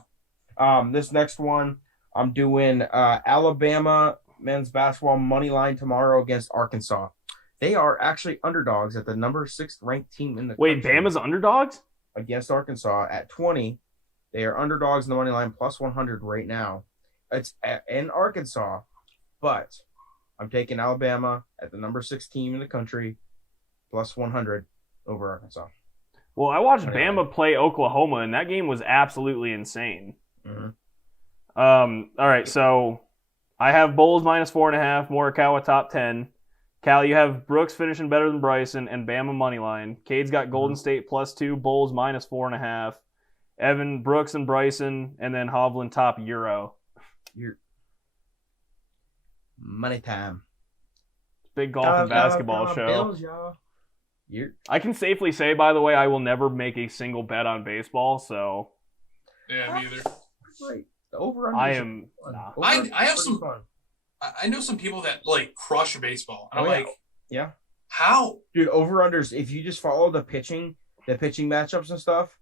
doing. This next one, I'm doing Alabama men's basketball money line tomorrow against Arkansas. They are actually underdogs at the number 6th ranked team in the Wait, country Bama's underdogs? against Arkansas at 20. They are underdogs in the money line +100 right now. It's in Arkansas, but I'm taking Alabama at the number 6 team in the country +100 over Arkansas. Well, I watched Anyway. Bama play Oklahoma, and that game was absolutely insane. Mhm. All right, so I have Bulls -4.5, Morikawa top 10. Cal, you have Brooks finishing better than Bryson, and Bama money line. Cade's got Golden State +2, Bulls -4.5. Evan, Brooks, and Bryson, and then Hovland top Euro. You're money time. Big golf and basketball show. Bills, y'all. You're I can safely say, by the way, I will never make a single bet on baseball, so Yeah, me either. right. The over I am. Nah. I have some- I know some people that like crush baseball. And I'm Oh, yeah. like, Yeah. how? Dude, over unders. If you just follow the pitching matchups and stuff.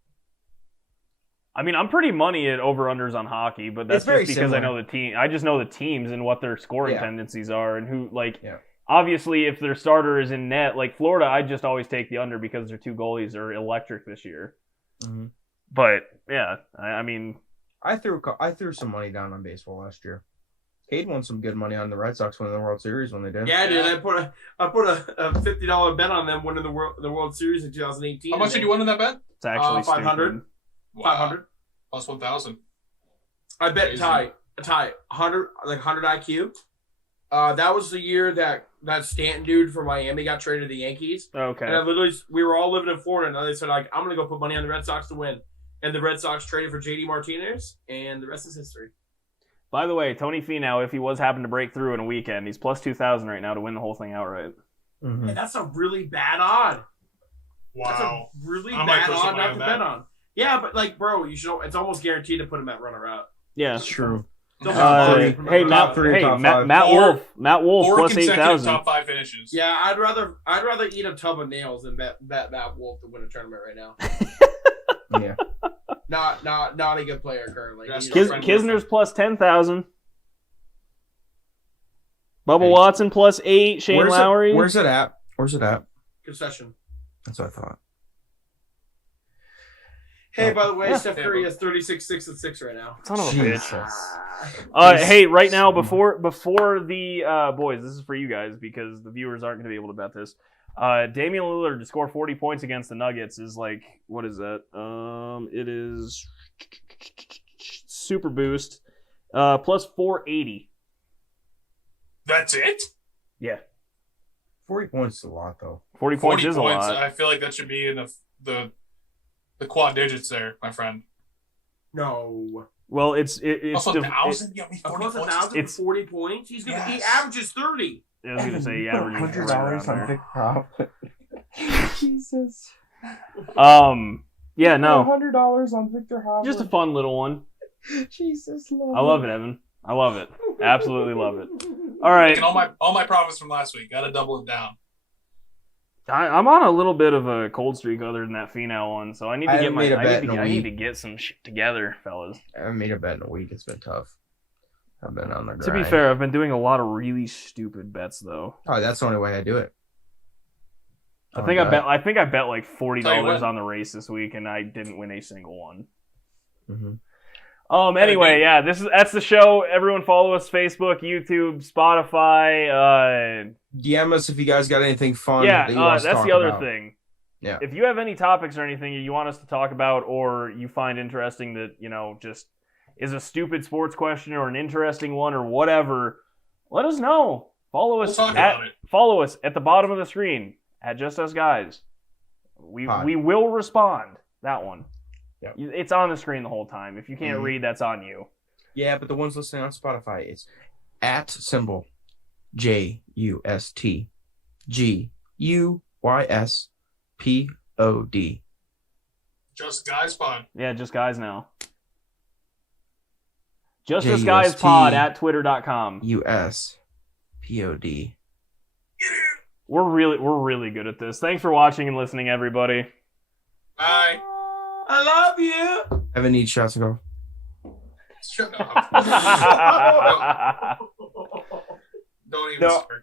I mean, I'm pretty money at over-unders on hockey, but that's It's very just because I similar. know the team. I just know the teams and what their scoring Yeah. tendencies are and who, like, Yeah. obviously, if their starter is in net, like Florida, I just always take the under because their two goalies are electric this year. Mm-hmm. But, yeah, I mean, I threw some money down on baseball last year. Cade won some good money on the Red Sox winning the World Series when they did. Yeah, dude. I put a $50 bet on them winning the World Series in 2018. How much did you win on that bet? It's actually 500. stupid. Wow. 500. Plus 1,000. I bet Crazy. Ty 100 IQ. That was the year that Stanton dude from Miami got traded to the Yankees. Okay. And we were all living in Florida, and they said like, I'm gonna go put money on the Red Sox to win. And the Red Sox traded for JD Martinez, and the rest is history. By the way, Tony Finau, if he was happen to break through in a weekend, he's plus 2,000 right now to win the whole thing outright. Mm-hmm. And that's a really bad odd. That's a Wow. really I might bad put some odd money not on to that. bet on. Yeah, but like, bro, you should. It's almost guaranteed to put him at runner up. Yeah. That's true. Hey, Matt Wolf Four plus consecutive 8,000. top 5 finishes. Yeah, I'd rather eat a tub of nails than bet Matt Wolf to win a tournament right now. Yeah. Not a good player currently. Yes, Kisner's plus 10,000. Bubba Hey. Watson plus 8. Shane Lowry. Where's it at? concession. That's what I thought. Hey, by the way, Yeah. Steph Curry has 36, 6, and 6 right now. Son of a Jesus. bitch. Hey, right now, before the boys, this is for you guys because the viewers aren't going to be able to bet this. Damian Lillard to score 40 points against the Nuggets is like, what is that? It is super boost plus 480. That's it? Yeah, 40 points is a lot, though. 40 points is a lot. I feel like that should be in the quad digits there, my friend. No. Well, it's Also, 1,000? Yeah, 40 Plus points. 1,000 It's- for 40 points? He Yes. averages 30. I was going to say he averages right $100 around on there. Big Prop. Jesus. Yeah, no, $100 on Victor Hovland. just a fun little one. Jesus, I love it, Evan. I love it. Absolutely love it. All right. And all my profits from last week. Got to double it down. I'm on a little bit of a cold streak other than that Finau one, so I need to I get haven't my made a bet in a I need to week. get some shit together, fellas. I haven't made a bet in a week. It's been tough. I've been on the grind. To be fair, I've been doing a lot of really stupid bets though. Oh, that's the only way I do it. I think I bet like $40 Tell you what. on the race this week, and I didn't win a single one. Mm-hmm. Anyway, yeah, that's the show. Everyone follow us: Facebook, YouTube, Spotify. DM us if you guys got anything fun. Yeah, that you want us to that's talk the other about. thing. Yeah. If you have any topics or anything you want us to talk about, or you find interesting that just is a stupid sports question or an interesting one or whatever, let us know. Follow us We'll talk about it. Follow us at the bottom of the screen at Just Us Guys. We will respond. That one. Yep. It's on the screen the whole time. If you can't Mhm. read, that's on you. Yeah, but the ones listening on Spotify, it's at symbol JUSTGUYSPOD. Just guys pod. Yeah, just guys now. Just JUST Us Guys Pod at twitter.com. USPOD. We're really good at this. Thanks for watching and listening, everybody. Bye. I love you. Evan needs shots to go. Shut up. Don't even No. start, guys.